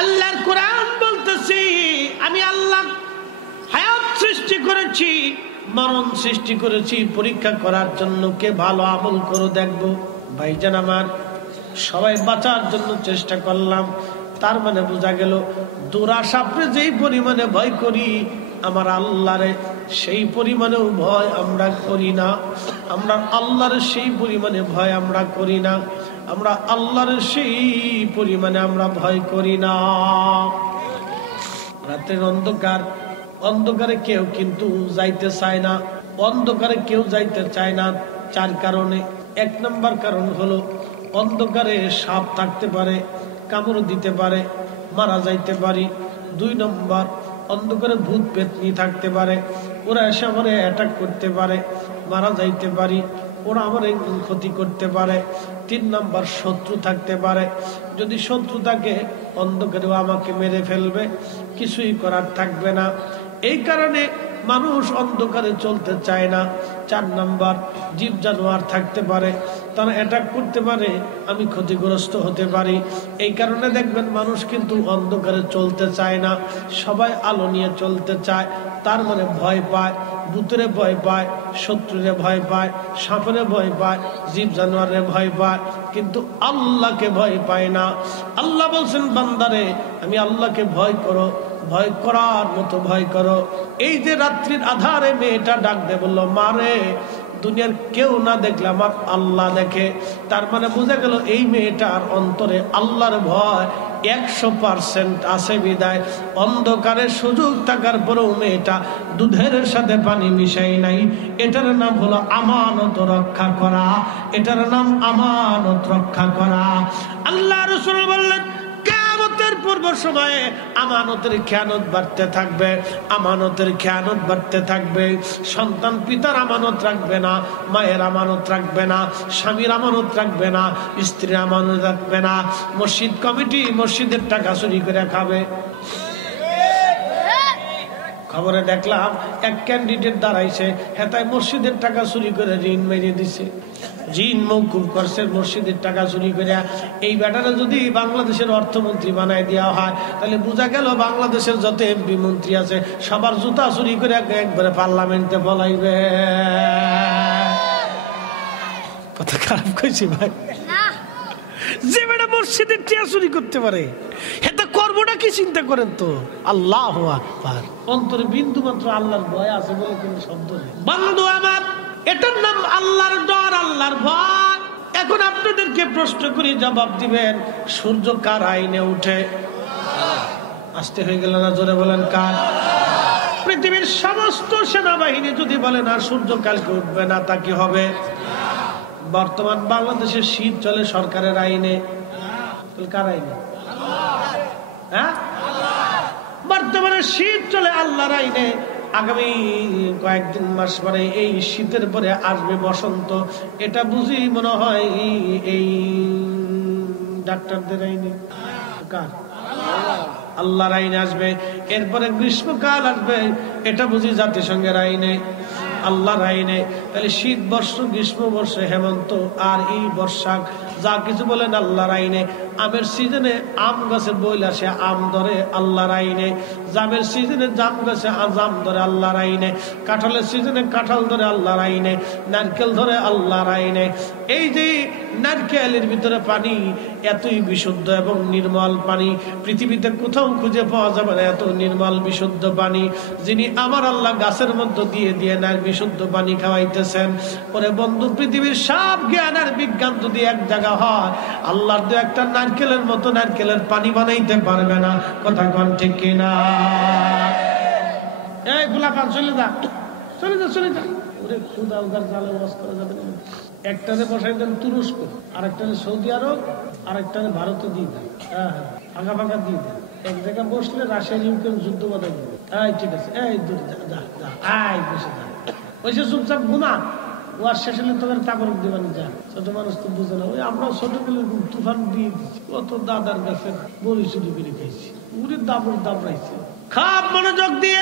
আল্লাহর কোরআন বলতেছি, আমি আল্লাহ হায়াত সৃষ্টি করেছি, মরণ সৃষ্টি করেছি পরীক্ষা করার জন্য, কে ভালো আমল করো দেখবো। ভাইজান আমার, সবাই বাঁচার জন্য চেষ্টা করলাম। তার মানে বোঝা গেল, দুরাশাপরে যেই পরিমাণে ভয় করি, আমার আল্লাহরে সেই পরিমাণেও ভয় আমরা করি না। আমরা আল্লাহর সেই পরিমাণে ভয় আমরা করি না। আমরা আল্লাহর সেই পরিমাণে আমরা ভয় করি না। রাতের অন্ধকার, অন্ধকারে কেউ কিন্তু যাইতে চায় না। অন্ধকারে কেউ যাইতে চায় না চার কারণে। এক নম্বর কারণ হলো, অন্ধকারে সাপ থাকতে পারে, কামড় দিতে পারে, মারা যাইতে পারি। দুই নম্বর, অন্ধকারে ভূত পেতনি থাকতে পারে, ওরা এসে আমার অ্যাটাক করতে পারে, মারা যাইতে পারি, ওরা আমার ক্ষতি করতে পারে। তিন নম্বর, শত্রু থাকতে পারে, যদি শত্রু থাকে অন্ধকারেও আমাকে মেরে ফেলবে, কিছুই করার থাকবে না। এই কারণে মানুষ অন্ধকারে চলতে চায় না। চার নম্বর, জীব জানোয়ার থাকতে পারে, তারা অ্যাটাক করতে পারে, আমি ক্ষতিগ্রস্ত হতে পারি। এই কারণে দেখবেন মানুষ কিন্তু অন্ধকারে চলতে চায় না, সবাই আলো নিয়ে চলতে চায়। তার মানে ভয় পায়, ভূতেরে ভয় পায়, শত্রুরে ভয় পায়, সাপরে ভয় পায়, জীব জানোয়ারে ভয় পায়, কিন্তু আল্লাহকে ভয় পায় না। আল্লাহ বলছেন বান্দারে আমি আল্লাহকে ভয় করো, ভয় করার মতো ভয় করো। এই যে রাত্রির আধারে মেয়েটা ডাক দে বললো মারে, দুনিয়ার কেউ না দেখলে আমার আল্লাহ দেখে। তার মানে বোঝা গেল এই মেয়েটার অন্তরে আল্লাহর ভয় 100% আছে বিদায় অন্ধকারের সুযোগ থাকার পরেও মেয়েটা দুধের সাথে পানি মিশাই নাই। এটার নাম হলো আমানত রক্ষা করা, এটার নাম আমানত রক্ষা করা। আল্লাহ রাসূল বললেন কিয়ামতের পূর্ব সময়ে আমানতের খেয়ানত বাড়তে থাকবে, আমানতের খেয়ানত বাড়তে থাকবে। সন্তান পিতার আমানত রাখবে না, মায়ের আমানত রাখবে না, স্বামীর আমানত রাখবে না, স্ত্রীর আমানত রাখবে না। মসজিদ কমিটি মসজিদের টাকা চুরি করে খাবে। খবরে দেখলাম এক ক্যান্ডিডেট দাঁড়াইছে, হেতায় মসজিদের টাকা চুরি করে ঋণ মেরে দিছে, ঋণ মৌকুফ করছে মসজিদের টাকা চুরি করে। এই ব্যাটারে যদি বাংলাদেশের অর্থমন্ত্রী বানায় দেওয়া হয় তাহলে বোঝা গেল বাংলাদেশের যত এমপি মন্ত্রী আছে সবার জুতা চুরি করে একবারে পার্লামেন্টে বলাইবে। কথা খারাপ কইছি ভাই? যে বেটা মসজিদের টিয়া চুরি করতে পারে এটা করবোটা কি চিন্তা করেন তো। আল্লাহু আকবার। অন্তরে বিন্দু মাত্র আল্লাহর ভয় আছে বলে কোনো শব্দ নেই। বন্ধু আমার, এটার নাম আল্লাহর ডর, আল্লাহর ভয়। এখন আপনাদেরকে প্রশ্ন করি, জবাব দিবেন, সূর্য কার আইনে উঠে? আসতে হয়ে গেল না? জোরে বলেন কার? পৃথিবীর সমস্ত সেনাবাহিনী যদি বলে না সূর্য কালকে উঠবে না, তা কি হবে? বর্তমান বাংলাদেশের শীত চলে সরকারের আইনে, কার আইনে? হ্যাঁ, বর্তমানে শীত চলে আল্লাহর আইনে। আগামী কয়েকদিন মাস পরে এই শীতের পরে আসবে বসন্ত, এটা বুঝি মনে হয় এই ডাক্তারদের আইনে। কার? আল্লাহর আইনে আসবে। এরপরে গ্রীষ্মকাল আসবে, এটা বুঝি জাতিসংঘের আইনে, আল্লাহর আইনে। তাহলে শীত বর্ষ, গ্রীষ্ম বর্ষ, হেমন্ত আর এই বর্ষা যা কিছু বলেন আল্লাহর আইনে। আমের সিজনে আম গাছে বইল আসে, আম ধরে আল্লাহর আইনে। জামের সিজনে জাম গাছে জাম ধরে আল্লাহর আইনে। কাঁঠালের সিজনে কাঁঠাল ধরে আল্লাহর আইনে। নারকেল ধরে আল্লাহর আইনে। এই যে নারকেলের ভিতরে পানি এতই বিশুদ্ধ এবং নির্মল পানি, পৃথিবীতে কোথাও খুঁজে পাওয়া যাবে না এত নির্মল বিশুদ্ধ পানি, যিনি আমার আল্লাহ গাছের মধ্যে দিয়ে দিয়ে না বিশুদ্ধ পানি খাওয়াইতেছেন। ওরে বন্ধু, পৃথিবীর সব জ্ঞান আর বিজ্ঞান যদি এক জায়গা হয়, আল্লাহর দু একটা নারকেলের মতো নারকেলের পানি বানাইতে পারবে না। কথা কোন ঠিক কিনা? এই গোলাপান চলে যা, চলে যা, চলে যা। ওরে খুদা উদার জালে ওয়াজ করা যাবে না। একটানে বসাই দেন তুরস্ক, আরেকটানে সৌদি আরব, আরেকটানে ভারতে দিয়ে দেন। হ্যাঁ হ্যাঁ, ফাঁকা ফাঁকা দিয়ে দেন। এক জায়গায় বসলে রাশিয়া ইউক্রেন যুদ্ধ বাধাই দেবে। এই ঠিক আছে, এই দূরে যা, যা যা, আই বসে যা, ওইসে চুপচাপ ঘুমা। ওয়ার শেষ হলে তোদের তাবরক দিবানি যা। ছোট মানুষ তো বুঝে না। ওই আমরা ছোট গেলে তুফান দিয়ে দিচ্ছি, কত দাদার কাছে বড়ি চুরি করে খাইছি, উড়ে দাবর দাবড়াইছে। খাপ মনোযোগ দিয়ে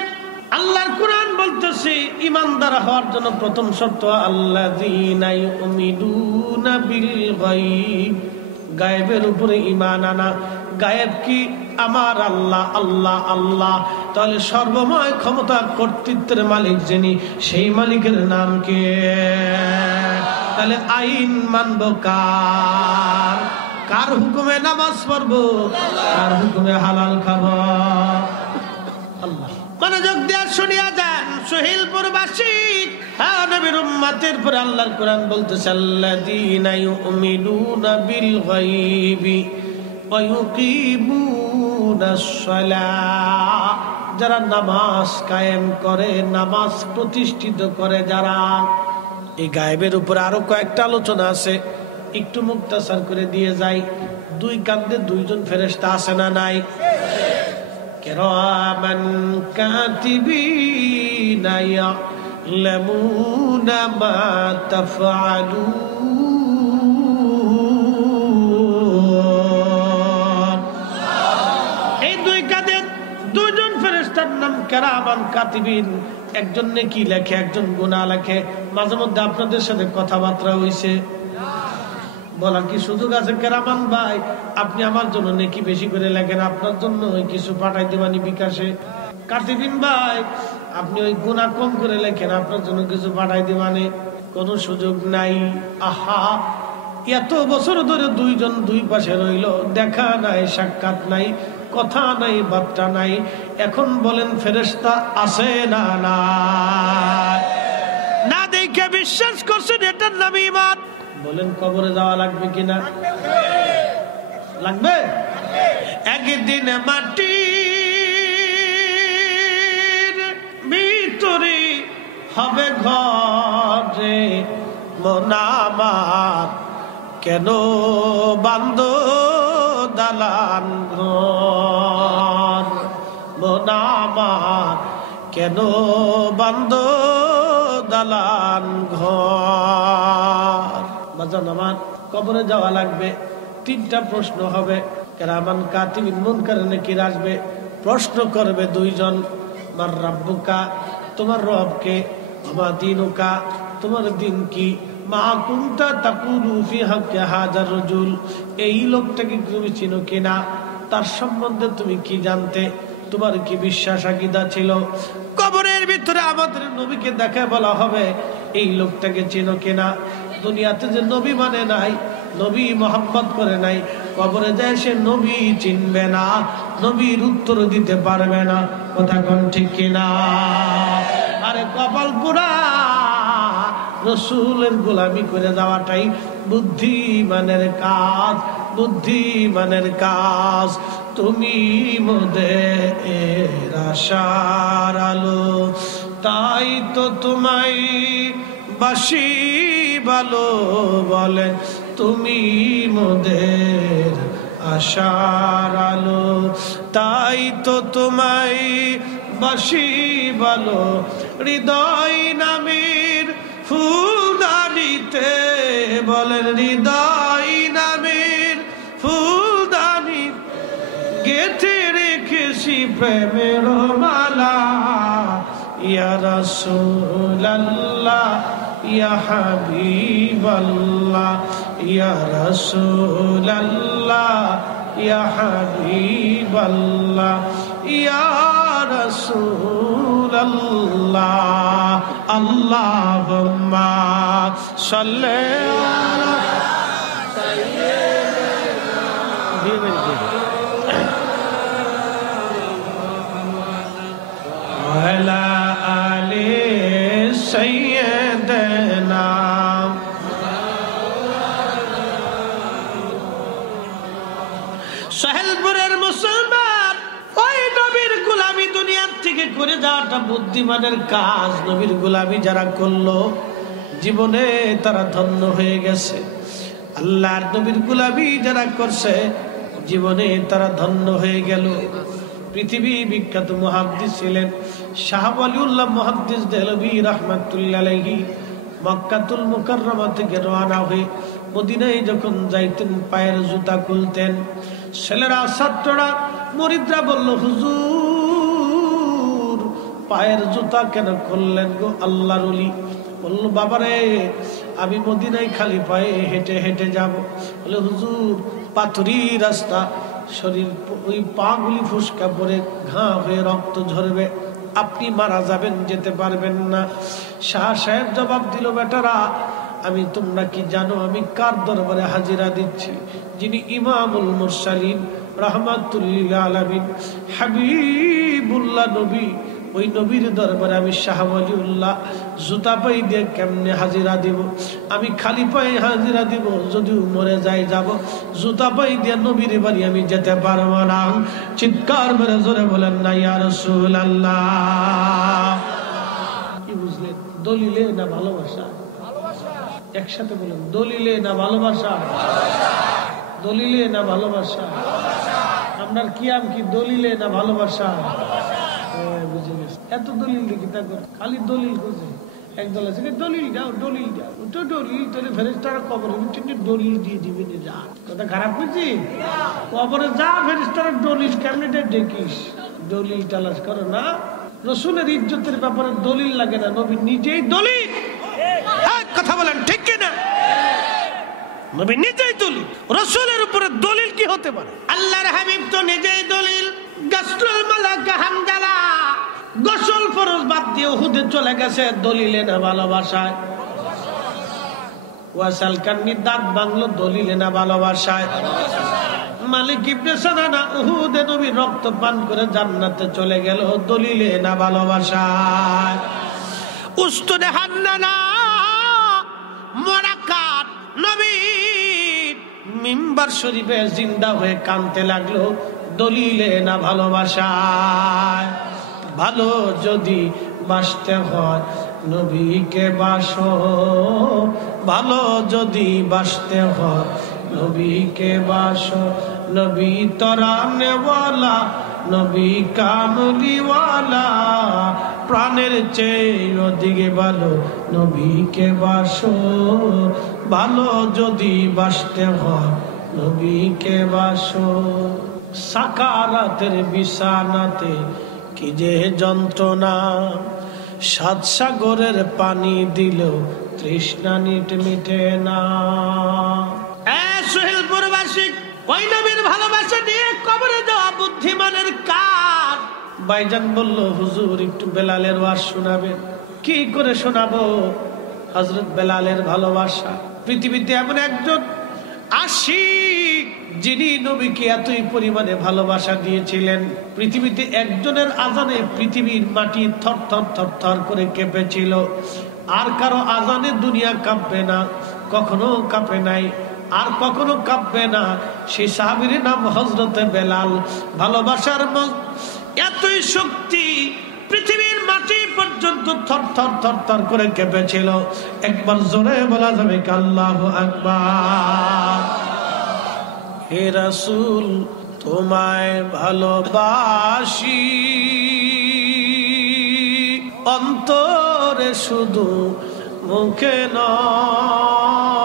আল্লাহর কোরআন বলতেছে ঈমানদার হওয়ার জন্য প্রথম শর্ত আল্লাযীনা ইউমিনুনা বিল গায়ব, গায়েবের উপরে ঈমান আনা। গায়েব কি? আমার আল্লাহ, আল্লাহ, আল্লাহ। তাহলে সর্বময় ক্ষমতা কর্তৃত্বের মালিক যিনি, সেই মালিকের নাম কি? তাহলে আইন মানব কার? কার হুকুমে নামাজ পড়বো, কার হুকুমে হালাল খাবো? আল্লাহ। মনোযোগ দিয়ে শুনিয়া যান সহিলপুরবাসী, হ্যাঁ নবীর উম্মতের পর আল্লাহর কোরআন বলতেছে আল্লাযীনা ইউমিনুনা বিল গায়বি ওয়া ইউকিমুনাস সালাহ, যারা নামাজ কায়েম করে, নামাজ প্রতিষ্ঠিত করে যারা। এই গায়েবের উপর আরো কয়েকটা আলোচনা আছে, একটু মুক্তাসার করে দিয়ে যাই। দুই কাঁধে দুইজন ফেরেশতা আছে না নাই? কিরামান কাতিবিনা ইয়ালামুনা মা তাফআলুন। এই দুই কাঁধে দুইজন ফেরেশতার নাম কিরামান কাতিবিন। একজন নেকি লেখে, একজন গুনাহ লেখে। মাঝে মধ্যে আপনাদের সাথে কথাবার্তা হইছে, বলার কি সুযোগ আছে? কেরামান ভাই, আপনি আমার জন্য নেকি বেশি করে লেখেন, আপনার জন্য ওই কিছু পাঠাই দিবানি বিকাশে। কাতিবিন ভাই, আপনি ওই গুনাহ কম করে লেখেন, আপনার জন্য কিছু পাঠাই দিবানি। কোনো সুযোগ নাই। আহা, এত বছর ধরে দুইজন দুই পাশে রইল, দেখা নাই, সাক্ষাৎ নাই, কথা নাই, বার্তা নাই। এখন বলেন ফেরেশতা আছে না নাই? না দেখে বিশ্বাস করছেন, এটার নাম ঈমান। বলেন কবরে যাওয়া লাগবে কিনা? লাগবে। একদিন মাটির ভিতরে হবে ঘরে, মন আমার কেন বান্ধ দালান ঘর, মন আমার কেন বান্ধ দালান ঘর। বাজান আমার, কবরে যাওয়া লাগবে। তিনটা প্রশ্ন হবে। কেরামান কাতিবিন মুনকার নাকির আসবে, প্রশ্ন করবে দুইজন। মার রাব্বুকা, তোমার রবকে, মা দীনুকা, তোমার দিন কি, মা কুনতা তাকুলু ফি হাক্কি হাযার রাজুল, এই লোকটাকে তুমি চিনো কিনা, তার সম্বন্ধে তুমি কি জানতে, তোমার কি বিশ্বাস আকীদা ছিল। কবরের ভিতরে আমাদের নবীকে দেখে বলা হবে, এই লোকটাকে চিনো কিনা। দুনিয়াতে যে নবী মানে নাই, নবী মোহাম্মদ করে নাই, কবরে যায় সে নবী চিনবে না, নবীর উত্তর দিতে পারবে না। কথা কোন ঠিক কিনা? আরে কপাল পুরা, রসুলের গোলামি করে যাওয়াটাই বুদ্ধিমানের কাজ, বুদ্ধিমানের কাজ। তুমি মোদের আশার আলো, তাই তো তোমায় বাসি ভালো বলেন, তুমি মোদের আশার আলো, তাই তো তোমায় বাসি ভালো। হৃদয় নামের ফুলদানিতে, বলেন হৃদয় নামের ফুলদানি গেঁথে রেখেছি প্রেমের মালা। ইয়া রাসূলুল্লাহ, ইয়া হাবিবাল্লাহ, ইয়া রাসূলুল্লাহ, ইয়া হাবিবাল্লাহ, ইয়া রাসূলুল্লাহ। আল্লাহুম্মা সাল্লি আলা ওয়ালা আলি সাইয়্যিদিনা। সাহেলপুরের মুসলমান, ওই নবীর গোলামি দুনিয়ার থেকে করে যাওয়াটা বুদ্ধিমানের কাজ। নবীর গোলামি যারা করলো, জীবনে তারা ধন্য হয়ে গেছে। আল্লাহর নবীর গোলামি যারা করছে, জীবনে তারা ধন্য হয়ে গেল। পৃথিবী বিখ্যাত মুহাদ্দিস ছিলেন শাহ ওয়ালিউল্লাহ মুহাদ্দিস দেহলভী রাহমাতুল্লাহ আলাইহি। মক্কাতুল মুকাররমা থেকে রওনা হয়ে মদিনায় যখন যাইতেন, পায়ের জুতা খুলতেন। ছেলেরা, ছাত্ররা, মুরিদরা বলল, হুজুর পায়ের জুতা কেন খুললেন গো আল্লাহর ওলি? বলল, বাবারে আমি মদিনায় খালি পায়ে হেঁটে হেঁটে যাব। বলে, হুজুর পাথরি রাস্তা, শরীর ওই পা গুলি ফুসকা পরে ঘা হয়ে রক্ত ঝরবে, আপনি মারা যাবেন, যেতে পারবেন না। শাহ সাহেব জবাব দিল, বেটারা আমি, তোমরা কি জানো আমি কার দরবারে হাজিরা দিচ্ছি? যিনি ইমামুল মুরসালিন রাহমাতুল্লিল আলামিন হাবিবুল্লাহ নবী, ওই নবীর দরবারে আমি শাহ ওয়ালিউল্লাহ জুতা পাই দিয়ে কেমনে হাজিরা দিব? আমি খালি পায়ে হাজিরা দিব, যদিও মরে যাই যাব, জুতা পাই দিয়ে নবীর বাড়ি আমি যেতে পারবো না। চিৎকার মেরে জোরে বলেন না ইয়া রাসূলুল্লাহ। কি বুঝলেন? দলিলে না ভালোবাসা? একসাথে বলেন, দলিলে না ভালোবাসা? দলিলে না ভালোবাসা? আপনার কিয়াম কি দলিলে না ভালোবাসা? বুঝে গেছে। এত দলিল দেখি তা খালি দলিল খুঁজে। একদল আছে দলিল দাও, দলিল দাও, তো দলিল তোরে ফেরেশতারা কবরে দলিল দিয়ে দিবে। যা কথা খারাপ করছি, কবরে যা ফেরেশতারা দলিল কেমনে দেখিস, দলিল তালাশ করো না। রসুলের ইজ্জতের ব্যাপারে দলিল লাগে না, নবী নিজেই দলিল। কথা বলেন ঠিক কিনা? নবী নিজেই দলিল। রাসূলের উপরে দলিল কি হতে পারে? আল্লাহর হাবিব তো নিজেই দলিল। গাসরুল মালাকা হামজালা গোসল ফরজ বাদ দিয়ে উহুদে চলে গেছে দলিলে না ভালোবাসায়। ওয়াসাল কান্নি দাঁত বাংলো দলিলে না ভালোবাসায়। মালিক ইবনে সানানা উহুদে নবী রক্ত পান করে জান্নাতে চলে গেল দলিলে না ভালোবাসায়। উস্তুদে হান্নানা মোরাকাত নবী মিম্বার শরীফে জিন্দা হয়ে কাঁদতে লাগলো দলিলে না ভালোবাসায়। ভালো যদি বাসতে হয় নবীকে বাসো, ভালো যদি বাসতে হয় নবীকে বাসো। নবী তরানেওয়ালা, নবী কামলিওয়ালা, প্রাণের চেয়ে অধিকে ভালো নবীকে বাসো। ভালো যদি বাসতে হয় নবীকে বাসো। সাকারাতের বিছানাতে কি যে যন্ত্রণা, সাত সাগরের পানি দিল তৃষ্ণা মিটে না। সোহেলপুরবাসী ওই নবীর ভালোবাসা নিয়ে কবরে যাওয়া বুদ্ধিমানের কাজ। ভাইজান বলল হুজুর একটু বেলালের ওয়াজ শোনাবেন। কি করে শোনাবো? হযরত বেলালের ভালোবাসা। পৃথিবীতে এমন একজন আশিক যিনি নবীকে এতই পরিমাণে ভালোবাসা দিয়েছিলেন, পৃথিবীতে একজনের আজানে পৃথিবীর মাটি থর থর থর থর করে কেঁপেছিল। আর কারো আজানে দুনিয়া কাঁপবে না, কখনো কাঁপে নাই, আর কখনো কাঁপবে না। সেই সাহাবীর নাম হযরতে বেলাল। ভালোবাসার এতই শক্তি, পৃথিবীর মাটি পর্যন্ত থর থর থর থর করে কেঁপেছিল। একবার জোরে বলা যাবে আল্লাহু আকবার। হে রাসূল তোমায় ভালোবাসি, অন্তরে শুধু মুখে নয়,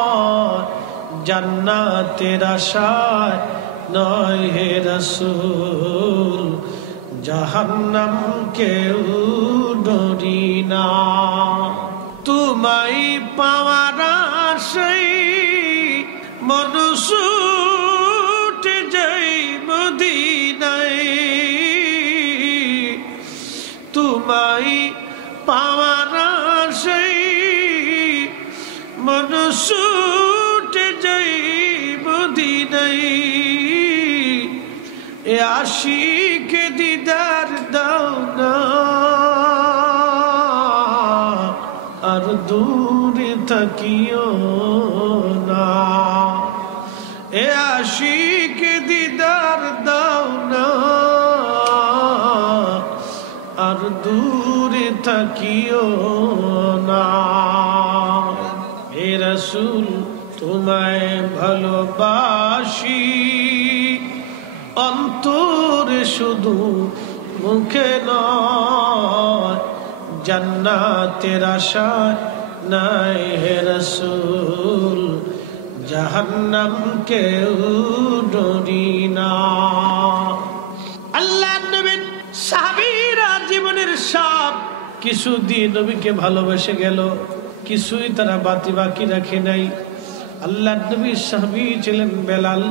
জান্নাতের আশায় নয় হে রাসূল, জাহান্নাম কেউ ডরি না। তোমায় পাওয়ার আশায় মনুষ্য মদিনায়, তোমায় পাওয়ার আশায় মানুষ উঠে যাই মদিনায়। এ আশিকে দিদার দাও না, আর দূরে থাকিও না। এ আশিকে দিদার দাও না, আর দূরে থাকিও না। হে রাসূল তোমায় ভালোবাসি, অন্তরে শুধু মুখে নয়, জান্নাতের আশায় নাই হে রাসূল, জাহান্নাম কেউ ডরি না। আল্লাহ নবী সাহাবীরা জীবনের সব কিছু দিয়ে নবীকে ভালোবেসে গেল, কিছুই তারা বাকি রাখে নাই। আল্লাহ নবীর সাহাবী ছিলেন বেলাল।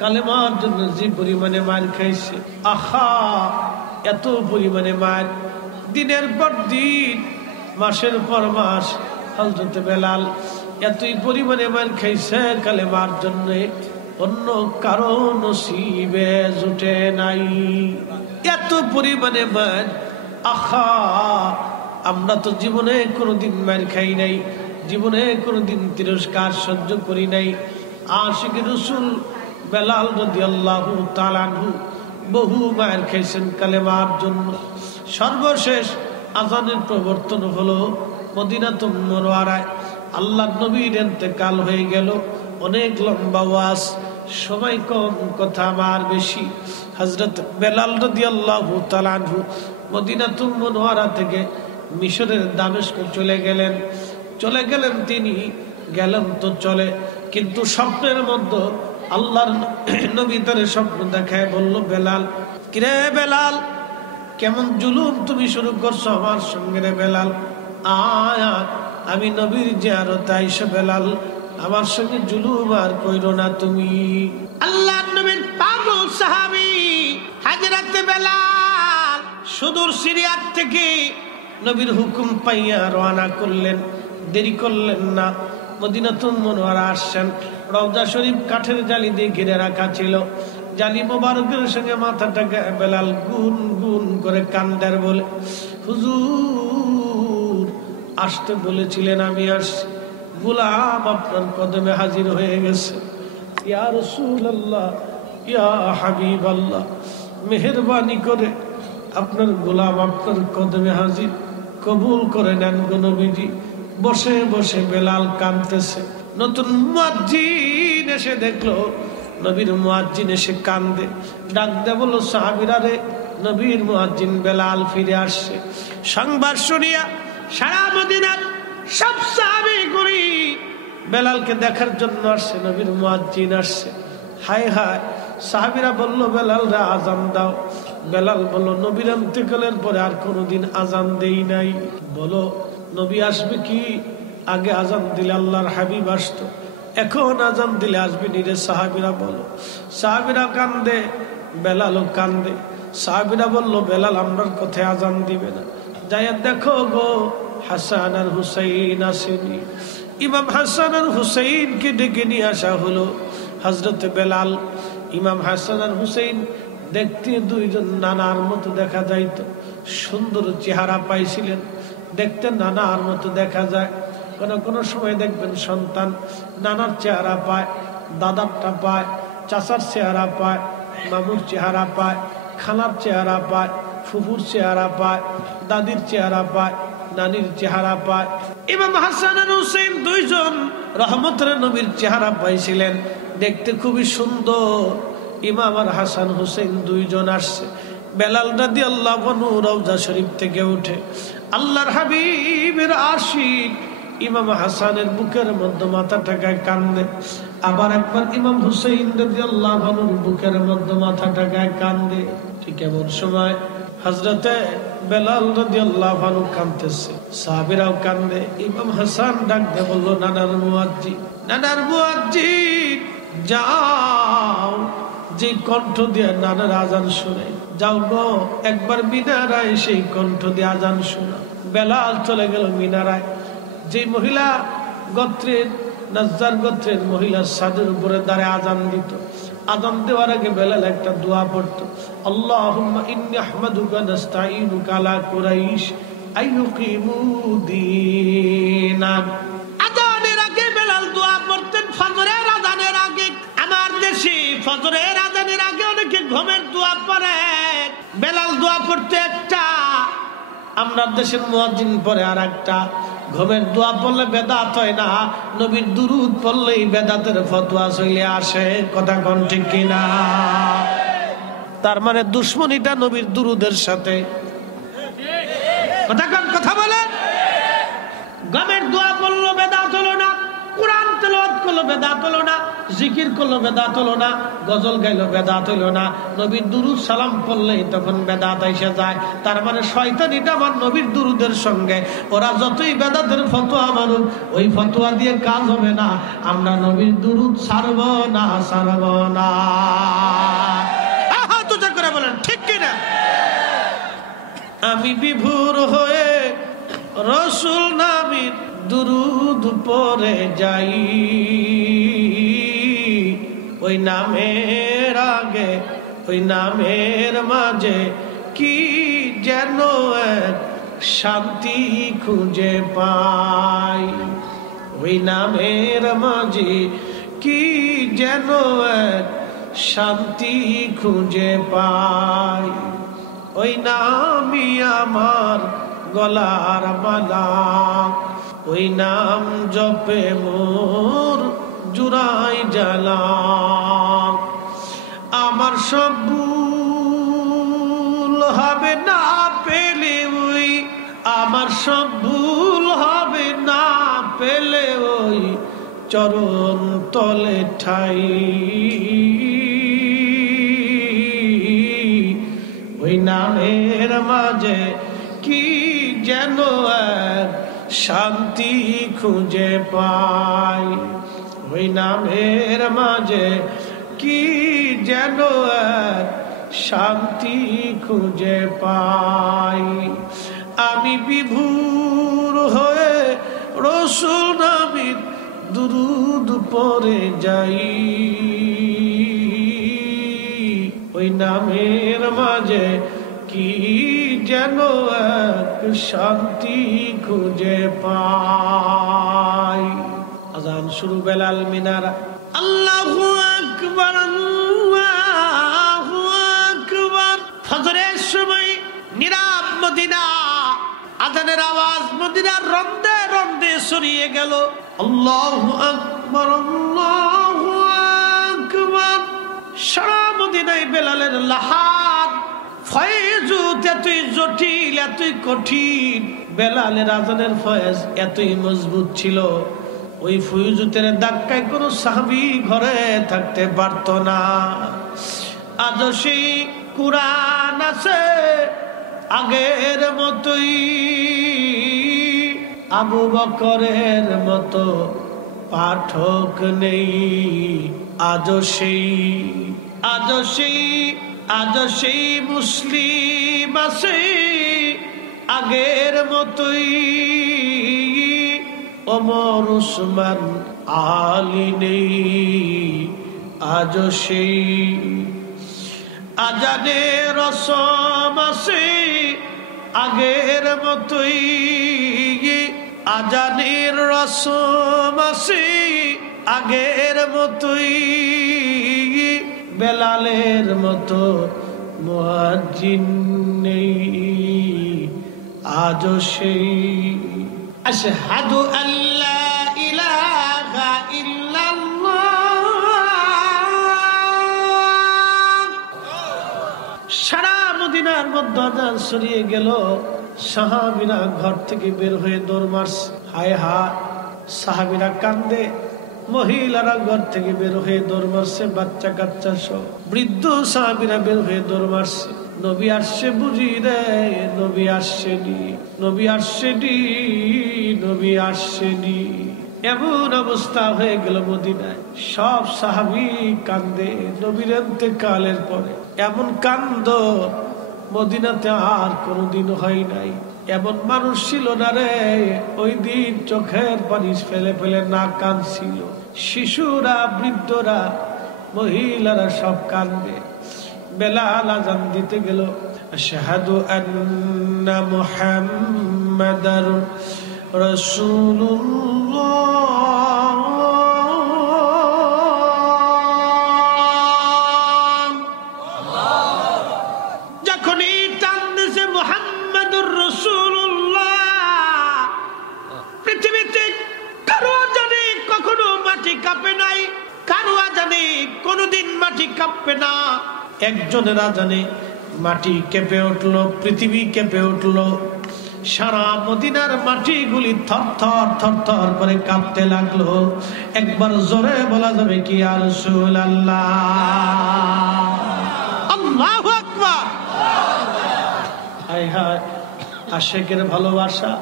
কালেমার জন্য যে পরিমাণে মার খাইছে, আহা এত পরিমাণে মার, দিনের পর দিন মাসের পর মাস হযরত বেলাল এতই পরিমাণে মার খাইছে কালেমার জন্য, অন্য কারো নসিবে জুটে নাই। এত পরিমাণে মার, আহা আমরা তো জীবনে কোনোদিন মার খাই নাই, জীবনে কোনোদিন তিরস্কার সহ্য করি নাই। আশিক রাসূল বেলাল রাদিয়াল্লাহু তাআলা আনহু বহু মার খাইছেন কালেমার জন্য। সর্বশেষ আযানের প্রবর্তন হলো মদিনাতুল মুনাওয়ারায়। আল্লাহর নবীর ইন্তেকাল হয়ে গেল। অনেক লম্বা ওয়াজ, সময় কম, কথা আমার বেশি। হযরত বেলাল রাদিয়াল্লাহু তাআলা আনহু মদিনাতুল মুনাওয়ারা থেকে মিশরের দামেস্ক চলে গেলেন। তিনি গেলেন তো চলে, কিন্তু স্বপ্নের মধ্যে আল্লাহর নবী তার স্বপ্ন দেখায় বলল, বেলাল কিরে বেলাল, কেমন জুলুম তুমি শুরু করছো আমার সঙ্গে রে বেলাল, আয় আমি নবীর জিয়ারতে আইসা বেলাল আমার সঙ্গে জুলুম আর কইরো না তুমি। আল্লাহর নবীর পাগল সাহাবী হযরত বেলাল সুদূর সিরিয়ার থেকে নবীর হুকুম পাইয়া রওনা করলেন। দেরি করলেন না, মদিনাতুল মুনাওয়ারা আসছেন। রওজা শরীফ কাঠের জালি দিয়ে ঘিরে রাখা ছিল। জালি মোবারকের সঙ্গে মাথাটাকে বেলাল গুন গুন করে কান্দার বলে, হুজুর আসতে বলেছিলেন, আমি আসছি। গোলাম আপনার কদমে হাজির হয়ে গেছে। ইয়া রাসূলুল্লাহ, ইয়া হাবিবাল্লাহ, মেহেরবানি করে আপনার গোলাম আপনার কদমে হাজির, কবুল করে নেন গো নবীজি। বসে বসে বেলাল কাঁদতেছে। নতুন মুয়াজ্জিন এসে দেখলো নবীর মুয়াজ্জিন এসে কান্দে। ডাক দেয়া বলল, সাহাবীরা রে, নবীর মুয়াজ্জিন বেলাল ফিরে আসছে। সংবাদ শুনিয়া সারা মদিনার সব সাহাবী করি বেলালকে দেখার জন্য আসছে। নবীর মুয়াজ্জিন আসছে। হায় হায়, সাহাবীরা বলল, বেলাল রে আজান দাও। বেলাল বলল, নবীর ইন্তেকালের পরে আর কোনোদিন আজান দেই নাই। বলো নবী আসবে কি? আগে আজান দিলে আল্লাহর হাবিব আসতো, এখন আজান দিলে আসবে নিরে। সাহাবীরা বলো, সাহাবীরা কান্দে, বেলালও কান্দে। সাহাবীরা বলল, বেলাল আমরার কথায় আজান দিবে না, যাইয়া দেখো গো হাসান আর হুসাইন আসেনি। ইমাম হাসান আর হুসাইনকে ডেকে নিয়ে আসা হলো। হযরতে বেলাল, ইমাম হাসান আর হুসাইন দেখতে দুইজন নানার মতো দেখা যাইত। সুন্দর চেহারা পাইছিলেন, দেখতে নানার মতো দেখা যায়। কোন কোন সময় দেখবেন সন্তান নানার চেহারা পায়, দাদারটা পায়, চাচার চেহারা পায়, মামুর চেহারা পায়, খালার চেহারা পায়, ফুফুর চেহারা পায়, দাদির চেহারা পায়, নানির চেহারা পায়। ইমাম হাসান আর হুসাইন দুইজন রহমতের নবীর চেহারা পাইছিলেন, দেখতে খুবই সুন্দর। ইমাম আর হাসান হুসাইন দুইজন আসছে। বেলাল রাদিয়াল্লাহু আনহু রওজা শরীফ থেকে উঠে আল্লাহর হাবিবের আশিক ইমাম হাসানের বুকের মধ্যে মাথা ঠেকায় কান্দে। আবার একবার ইমাম হুসাইন রাদিয়াল্লাহু আনহুর বুকের মধ্যে মাথা ঠেকায় কান্দে। ঠিক এমন সময় হযরতে বেলাল রাদিয়াল্লাহু আনহু কাঁদতেছে, সাহাবীরাও কান্দে। ইমাম হাসান ডাক দিয়ে বলল, নানার মুয়াজ্জিন, নানার মুয়াজ্জিন, যাও, যে কণ্ঠ দিয়ে নানার আজান শুনে যাও গো, একবার মিনারায় সেই কণ্ঠ দিয়ে আজান শোনা। বেলাল চলে গেল মিনারায়। যে মহিলা গোত্রের, নাজ্জার গোত্রের মহিলা ছাদের উপরে দাঁড়ায় আজান দিত। আজান দেওয়ার আগে বেলাল একটা দোয়া পড়তো, আল্লাহুম্মা ইন্নী আহমাদুকা নাস্তাঈনুকা আলা কুরাইশ আইয়ুকিমু দীনাক। আজানের আগে বেলাল দোয়া পড়তেন, ফজরের আজানের আগে। আমার দেশে ফজরের আজানের আগে অনেকে ঘুমের দোয়া পড়ে, বেলাল দোয়া পড়তে একটা, আমরা দেশের মুয়াজ্জিন পড়ে আর একটা। ঘুমের দোয়া পড়লে বেদাত হয় না, নবীর দুরুদ পড়লেই বেদাতের ফতোয়া চলে আসে। কথা কোন ঠিক কিনা? তার মানে দুশ্মনীটা নবীর দুরুদের সাথে। কথা কোন কথা বলেন? ঘুমের দোয়া পড়লো বেদাত হলো না, কুরআন তেলাওয়াত করলো বেদাত হলো না, জিকির করলো বেদাত হলো না, গজল গাইলো বেদাত হলো না, নবীর দুরুদ সালাম পড়লেই তখন বেদাত এসে যায়। তার মানে শয়তানিটা আমার নবীর দুরুদের সঙ্গে। ওরা যতই বেদাতের ফতোয়া মানুক, ওই ফতোয়া দিয়ে কাজ হবে না। আমরা নবীর দুরুদ ছাড়ব না, ছাড়ব না। হাত উঁচা করে বলেন ঠিক কিনা? আমি বিভোর হয়ে রাসূল নবীর দুরুদ পড়ে যাই, ওই নামের আগে ওই নামের মাঝে কি যেন এক শান্তি খুঁজে পাই। ওই নামের মাঝে কি যেন এক শান্তি খুঁজে পাই। ওই নামই আমার গলার মালা, ওই নাম জপে মোর জুড়াই জ্বালা। আমার সব ভুল হবে না পেলে ওই, আমার সব ভুল হবে না পেলে ওই চরণ তলে ঠাই। ওই নামের মাঝে কি যেন এক শান্তি খুঁজে পাই। ওই নামের মাঝে কি যেন এক শান্তি খুঁজে পাই। আমি বিভোর হয়ে রাসূল নবীর দুরূদ পড়ে যাই। ওই নামের মাঝে কি যেন এক শান্তি খুঁজে পাই। আজান শুরু, বেলাল মিনারা। আল্লাহু আকবার, আল্লাহু আকবার। ফজরের সময় নীরব মদিনা, আজানের আওয়াজ মদিনার রন্দে রন্দে ছড়িয়ে গেল। আল্লাহু আকবার, আল্লাহু আকবার। সারা মদিনায় বেলালের লাহার ফয়েজুত এতই জটিল, এতই কঠিন। বেলালের আজানের ফয়েজ এতই মজবুত ছিল, ওই ফয়েজুতের ধাক্কায় কোনো সাহাবী ঘরে থাকতে পারত না। আজ সেই কুরআন আছে আগের মতোই, আবু বকরের মতো পাঠক নেই। আজ সেই মুসলিম আছে আগের মতোই, ওমর উসমান আলী নেই। আজ সেই আজানের রসম আছে আগের মতোই, আজানের রসম আছে আগের মতোই। বেলালের মতো মুয়াজ্জিন নেই। আজ সেই আশহাদু আল্লা ইলাহা ইল্লাল্লাহ। সারা মদিনার মধ্যে আজান ছড়িয়ে গেল। সাহাবীরা ঘর থেকে বের হয়ে দৌড় মারছে। হায় হায়, সাহাবীরা কান্দে, মহিলারা ঘর থেকে বের হয়ে দৌড় মারছে, বাচ্চা কাচ্চা সব। বৃদ্ধ সাহাবীরা বের হয়ে দৌড় মারছে। নবী আসছে বুঝি রে, নবী আসছেনি, নবী আসছেনি, নবী আসছেনি। এমন অবস্থা হয়ে গেল মদিনায়। সব সাহাবী কান্দে নবীর ইন্তেকালের পরে। এমন কান্দ মদিনাতে আর কোনোদিন হয় নাই। এমন মানুষ ছিল না রে, ওই দিন চোখের পানি ফেলে ফেলে না কাঁদছিল। শিশুরা, বৃদ্ধরা, মহিলারা সব কান্দে। বেলাল আযান দিতে গেল, আশহাদু আন্না মুহাম্মাদার রাসূলুল্লাহ। যখনই টান দিছে মুহাম্মাদুর রাসূলুল্লাহ, পৃথিবীতে কারো জানে কখনো মাটি কাঁপে নাই, কারো জানে কোনোদিন মাটি কাঁপবে না। একজনের আজানে মাটি কেঁপে উঠলো, পৃথিবী কেঁপে উঠলো। সারা মদিনার মাটিগুলি থর থর থর থর করে কাঁপতে লাগলো। একবার জোরে বলা যাবে কি ইয়া রাসূলুল্লাহ? আল্লাহু আকবার। হায় হায়, আশিকের ভালোবাসা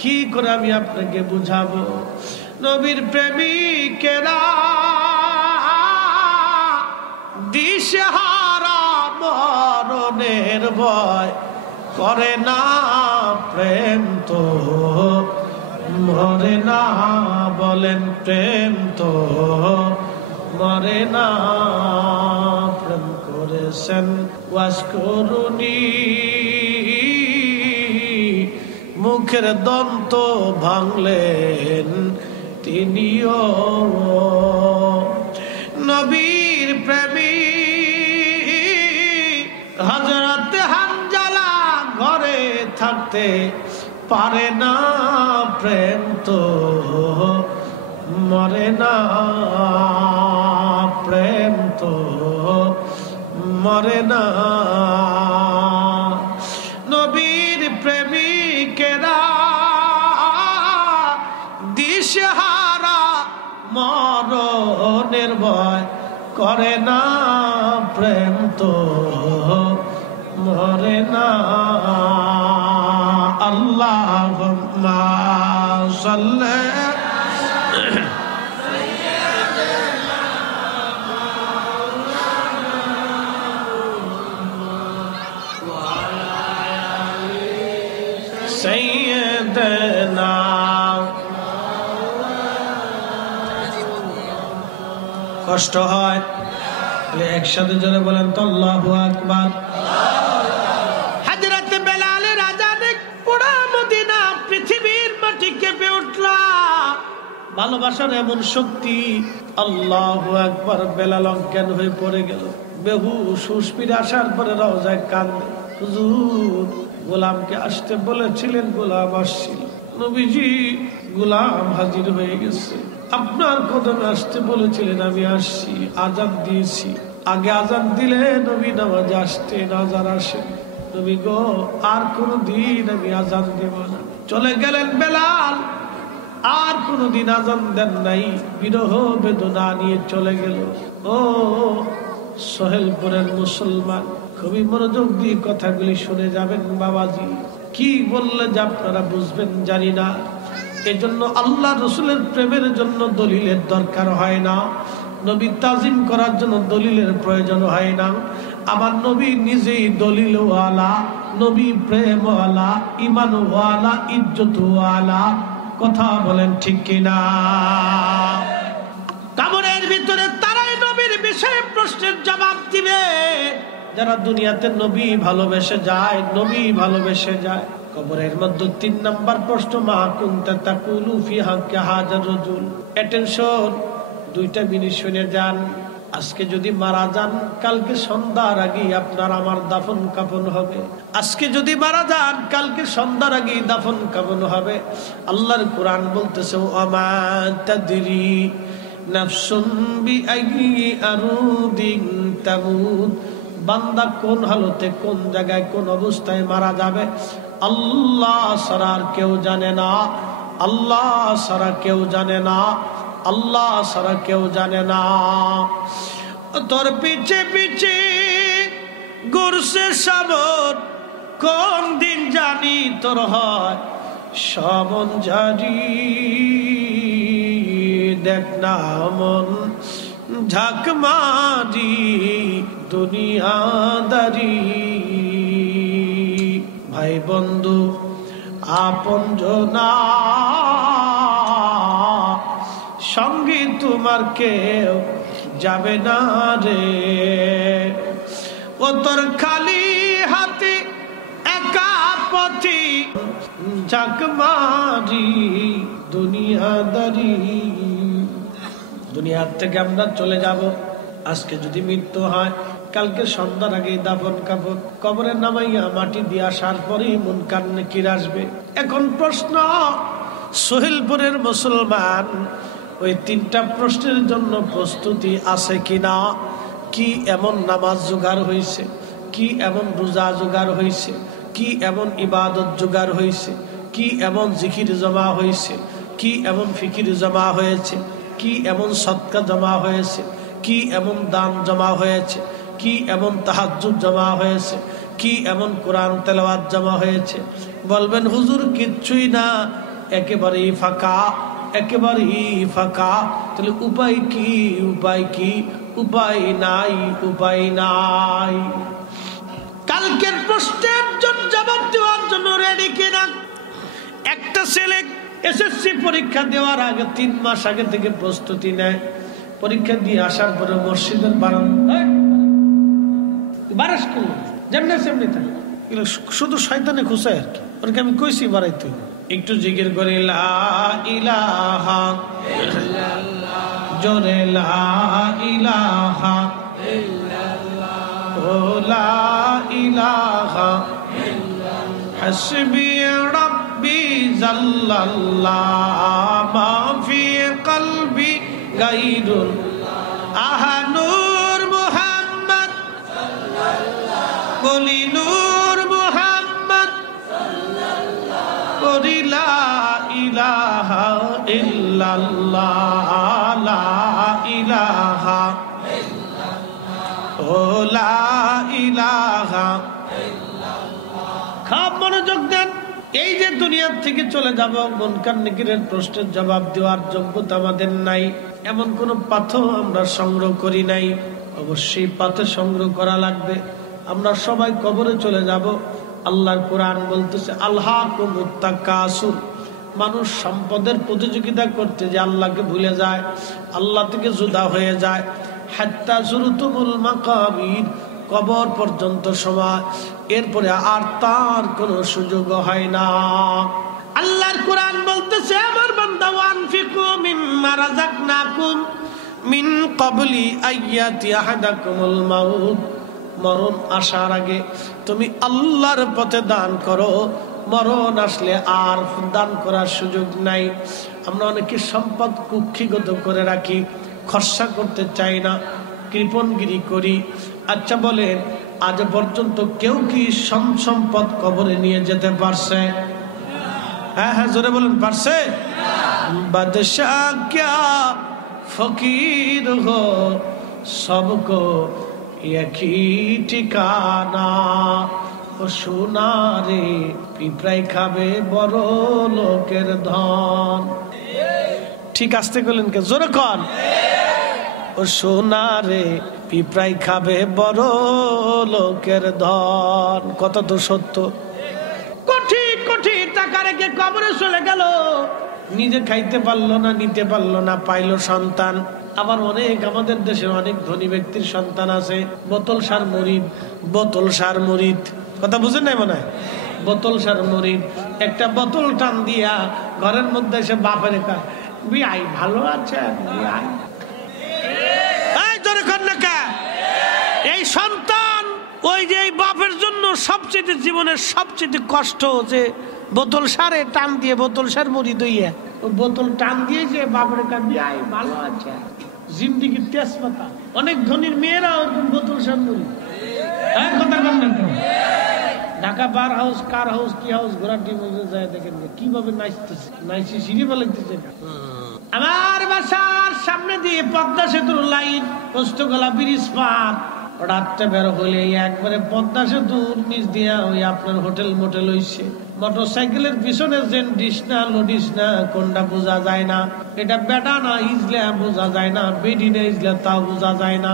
কি করে আমি আপনাকে বুঝাবো। নবীর প্রেমিকেরা দিশেহারা, মরণের ভয় করে না, প্রেম তো মরে না। বলেন প্রেম তো মরে না। প্রেম করেছেন ওয়াজ করুনি, মুখের দন্ত ভাঙলেন তিনিও। নবীর প্রেমিক হযরত হানজালা ঘরে থাকতে পারে না, প্রেম তো মরে না, প্রেম তো মরে না। নবীর প্রেমিকেরা দিশেহারা, মরণের ভয় করে না, প্রেম তো মরে না। আল্লাহুম্মা সাল্লি কষ্ট হয়? একসাথে জোরে বলেন তো আল্লাহু আকবার। হযরতে বেলালের আজানে পুরা মদিনা পৃথিবীর মাটি কেঁপে উঠল। ভালোবাসার এমন শক্তি, আল্লাহু আকবার। বেলাল অজ্ঞান হয়ে পড়ে গেল, বেহুশ। হুঁশ ফিরে আসার পরে রওজায় কাঁদে, হুজুর গোলামকে আসতে বলেছিলেন, গোলাম আসছিল। নবীজি গোলাম হাজির হয়ে গেছে, আপনার কদমে আসতে বলেছিলেন, আমি আসছি। আজান দিয়েছি, আগে আজান দিলে নবী নামাজ আসতেন, আজান আসেন। নবী গো, আর কোনদিন আমি আজান দেব না। চলে গেলেন বেলাল, আর কোনদিন আজান দেন নাই। বিরহ বেদনা নিয়ে চলে গেল। ও সোহেলপুরের মুসলমান, খুবই মনোযোগ দিয়ে কথাগুলি শুনে যাবেন বাবাজি। কি বললে যে আপনারা বুঝবেন জানি না। এজন্য আল্লাহ রসুলের প্রেমের জন্য দলিলের দরকার হয় না, নবী তাজিম করার জন্য দলিলের প্রয়োজন হয় না। আমার নবী নিজেই দলিলওয়ালা, নবী প্রেমওয়ালা, ইমানওয়ালা, ইজ্জতওয়ালা। কথা বলেন ঠিক কিনা? কবরের ভিতরে তারাই নবীর বিষয়ে প্রশ্নের জবাব দিবে যারা দুনিয়াতে নবী ভালোবেসে যায়, নবী ভালোবেসে যায়। কবরের মধ্যে 3 নাম্বার প্রশ্ন, মা কুনতা তাকুলু ফি হাক্কি হাজার রাজুল। অ্যাটেনশন, 2টা মিনিট শুনে যান। আজকে যদি মারা যান, কালকে সন্ধ্যার আগে আপনার আমার দাফন কাফন হবে। আজকে যদি মারা যান, কালকে সন্ধ্যার আগে দাফন কাফন হবে। আল্লাহর কোরআন বলতেছে, ওমা তাদরি নাফসুন বিআইয়ি আরদিন তামুত। বান্দা কোন হালতে, কোন জায়গায়, কোন অবস্থায় মারা যাবে আল্লাহ ছাড়া আর কেউ জানে না। আল্লাহ ছাড়া কেউ জানে না, আল্লাহ ছাড়া কেউ জানে না। তোর পিছে পিছে ঘুরছে সাবর, কোন দিন জানি তোর হয় সমন জারি। দেখ না মন ঝাঁক মারি দুনিয়াদারি। ভাই বন্ধু আপন জনা, সঙ্গে তোমার কেউ যাবে না রে। ও তোর খালি হাতে একা পথি ঝাঁক মারি দুনিয়াদারি। দুনিয়ার থেকে আমরা চলে যাব। আজকে যদি মৃত্যু হয়, কালকে সন্ধ্যার আগে দাফন কাফন, কবরে নামাইয়া মাটি দিয়ে আসার পরেই মুনকার নাকির আসবে। এখন প্রশ্ন, সোহেলপুরের মুসলমান ওই 3টা প্রশ্নের জন্য প্রস্তুতি আছে কিনা? কি এমন নামাজ জোগাড় হয়েছে, কি এমন রোজা জোগাড় হয়েছে, কি এমন ইবাদত জোগাড় হয়েছে, কি এমন জিকির জমা হয়েছে, কি এমন ফিকির জমা হয়েছে, কি এমন সদকা জমা হয়েছে, কি এমন দান জমা হয়েছে, কি এমন তাহাজ্জুদ জমা হয়েছে, কি এমন কোরআন তেলাওয়াত জমা হয়েছে? বলবেন হুজুর কিচ্ছুই না, একেবারেই ফাঁকা, একেবারেই ফাঁকা। তাহলে উপায় কি? উপায় কি? উপায় নাই, উপায় নাই। কালকের প্রশ্নের জবাব দেওয়ার জন্য রেডি কিনা? একটা ছেলে এসএসসি পরীক্ষা দেওয়ার আগে 3 মাস আগে থেকে প্রস্তুতি নেয়। পরীক্ষা দিয়ে আসার পরে মসজিদের বারাস করল, যেমনি সেমনি থাকে, শুধু শয়তানে খুশায় আর কি। ওরকে আমি কইছি বাড়াইতে একটু জিকির করে, লা ইলাহা ইল্লাল্লাহ, জোরে লা ইলাহা ইল্লাল্লাহ, ও লা ইলাহা ইল্লাল্লাহ, হাসবি রাব্বি জাল্লাল্লাহ, মা ফি কলবি গায়রুল আহা। নূর মুহাম্মদ সাল্লাল্লাহ, বলি নূর মুহাম্মদ সাল্লাল্লাহ, বলি লা ইলাহা ইল্লাল্লাহ, লা ইলাহা ইল্লাল্লাহ, ও লা ইলাহা ইল্লাল্লাহ। খুব মনোযোগ দেন। এই যে দুনিয়ার থেকে চলে যাব, মুনকার নাকিরের প্রশ্নের জবাব দেওয়ার যোগ্যতা আমাদের নাই, এমন কোন পাথর আমরা সংগ্রহ করি নাই। অবশ্যই পাথর সংগ্রহ করা লাগবে। আমরা সবাই কবরে চলে যাব। আল্লাহর কোরআন বলতেছে, আল্লাহকুমুত তাকাসুর মানুষ সম্পদের প্রতিযোগিতা করতে যে আল্লাহকে ভুলে যায়, আল্লাহ থেকে জুদা হয়ে যায়। হাত্তা যুরতুমুল মাকাবির, কবর পর্যন্ত সময়, এরপরে আর তার কোনো সুযোগ হয় না। আল্লাহর কোরআন বলতেছে, আমার বান্দা ওয়ানফিকু মিম্মা রাযাকনাকুম মিন ক্বাবলি আইয়াতি আহাদাকুমুল মাউত, মরণ আসার আগে তুমি আল্লাহর পথে দান করো, মরণ আসলে আর দান করার সুযোগ নাই। আমরা অনেকে সম্পদ কুক্ষিগত করে রাখি, খরচা করতে চাই না, কৃপণগিরি করি। আচ্ছা বলেন, আজ পর্যন্ত কেউ কি সম্পদ কবরে নিয়ে যেতে পারছে? হ্যাঁ হ্যাঁ, জোরে বলেন, পারছে? বাদশাহ ক্যা ফকির হো সবকো একই ঠিকানা, ও সোনারে পিঁপড়াই খাবে বড় লোকের ধন। ঠিক আসতে করলেন কে? জোরে কন। ও সোনারে পিঁপড়াই খাবে বড় লোকের ধন। কত তো সত্য। কোটি কোটি টাকা রেখে কবরে চলে গেল, নিজে খাইতে পারলো না, নিতে পারলো না, পাইলো সন্তান। আবার অনেক আমাদের দেশের অনেক ধনী ব্যক্তির সন্তান আছে বোতল সার মুরিদ, বোতল সার মুরিদ। কথা বুঝেন নাই মনে হয়? বোতল সার মুরিদ, একটা বোতল টান দিয়া ঘরের মধ্যে এসে বাপের একা বিআই ভালো আছে, এই সন্তান ওই যে বাপের জন্য সবচেয়ে জীবনের সবচেয়ে কষ্ট যে বোতল সারে টান দিয়ে বোতল সার মুরিদ হইয়া বোতল টান দিয়ে যে বাপের একা বিআই ভালো আছে, জিন্দিগির তেজপাতা। অনেক ধনীর মেয়েরা ওরকম বোতল সার মুরিদ। কথা বল না, ঢাকা বার হাউস, কার হাউস, কি হাউস, ঘোড়াটি মধ্যে যায় দেখেন কিভাবে নাচতেছে, নাচি সিঁড়ি বলাইতেছে। আমার বাসার সামনে দিয়ে পদ্মা সেতুর লাইন, পোস্তগোলা ব্রিজ পার, রাতটা বের হলে একবারে পদ্মা সেতুর নিচ দিয়া ওই আপনার হোটেল মোটেল হইছে। মোটরসাইকেলের পিছনে যে ডিস না লডিস না কোনটা বোঝা যায় না, এটা বেটা না ইজলা বোঝা যায় না, বেডি না ইজলা তাও বোঝা যায় না।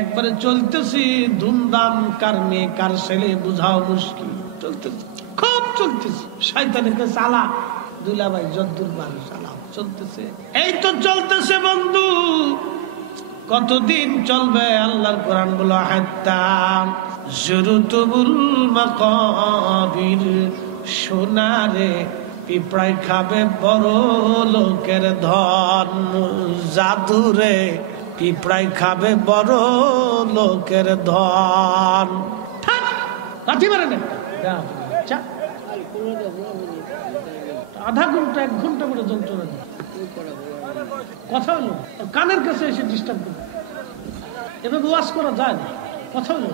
একবারে চলতেছি ধুমধাম, কার মেয়ে কার ছেলে বুঝাও মুশকিল, চলতেছে খুব চলতেছে। শয়তানকে চালা দুলাভাই যদ্দুর পারে চালাও, চলতেছে। এই তো চলতেছে বন্ধু, কতদিন চলবে? আল্লাহর কোরআন বলো, হাত্তা যুরতুমুল মাকাবির, সোনারে পিঁপড়াই খাবে বড় লোকের ধন, জাদুরে পিঁপড়াই খাবে বড় লোকের ধন। আধা ঘন্টা 1 ঘন্টা করে যন্ত্রণা কথা হলো, কানের কাছে এসে ডিস্টার্ব করে এভাবে ওয়াজ করা যায় না। কথা হলো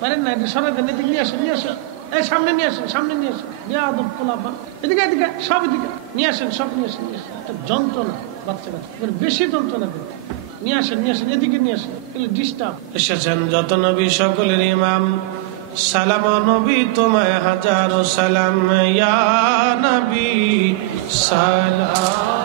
পারেন না, এটা সরাই দেন, এদিকে নিয়ে আসেন, নিয়ে আসেন, এই সামনে নিয়ে আসেন, সামনে নিয়ে আসেন, এদিকে এদিকে সব এদিকে নিয়ে আসেন, সব নিয়ে আসেন, নিয়ে আসেন। একটা যন্ত্রণা বাচ্চা কাচ্চা বেশি যন্ত্রণা করে নিয়ে আসেন, নিয়ে আসেন, এদিকে নিয়ে আসেন, ডিস্টার্ব। এসেছেন যত নবী সকলের ইমাম, সালাম নবী তোমায় হাজারো সালাম, ইয়া নবী সালাম।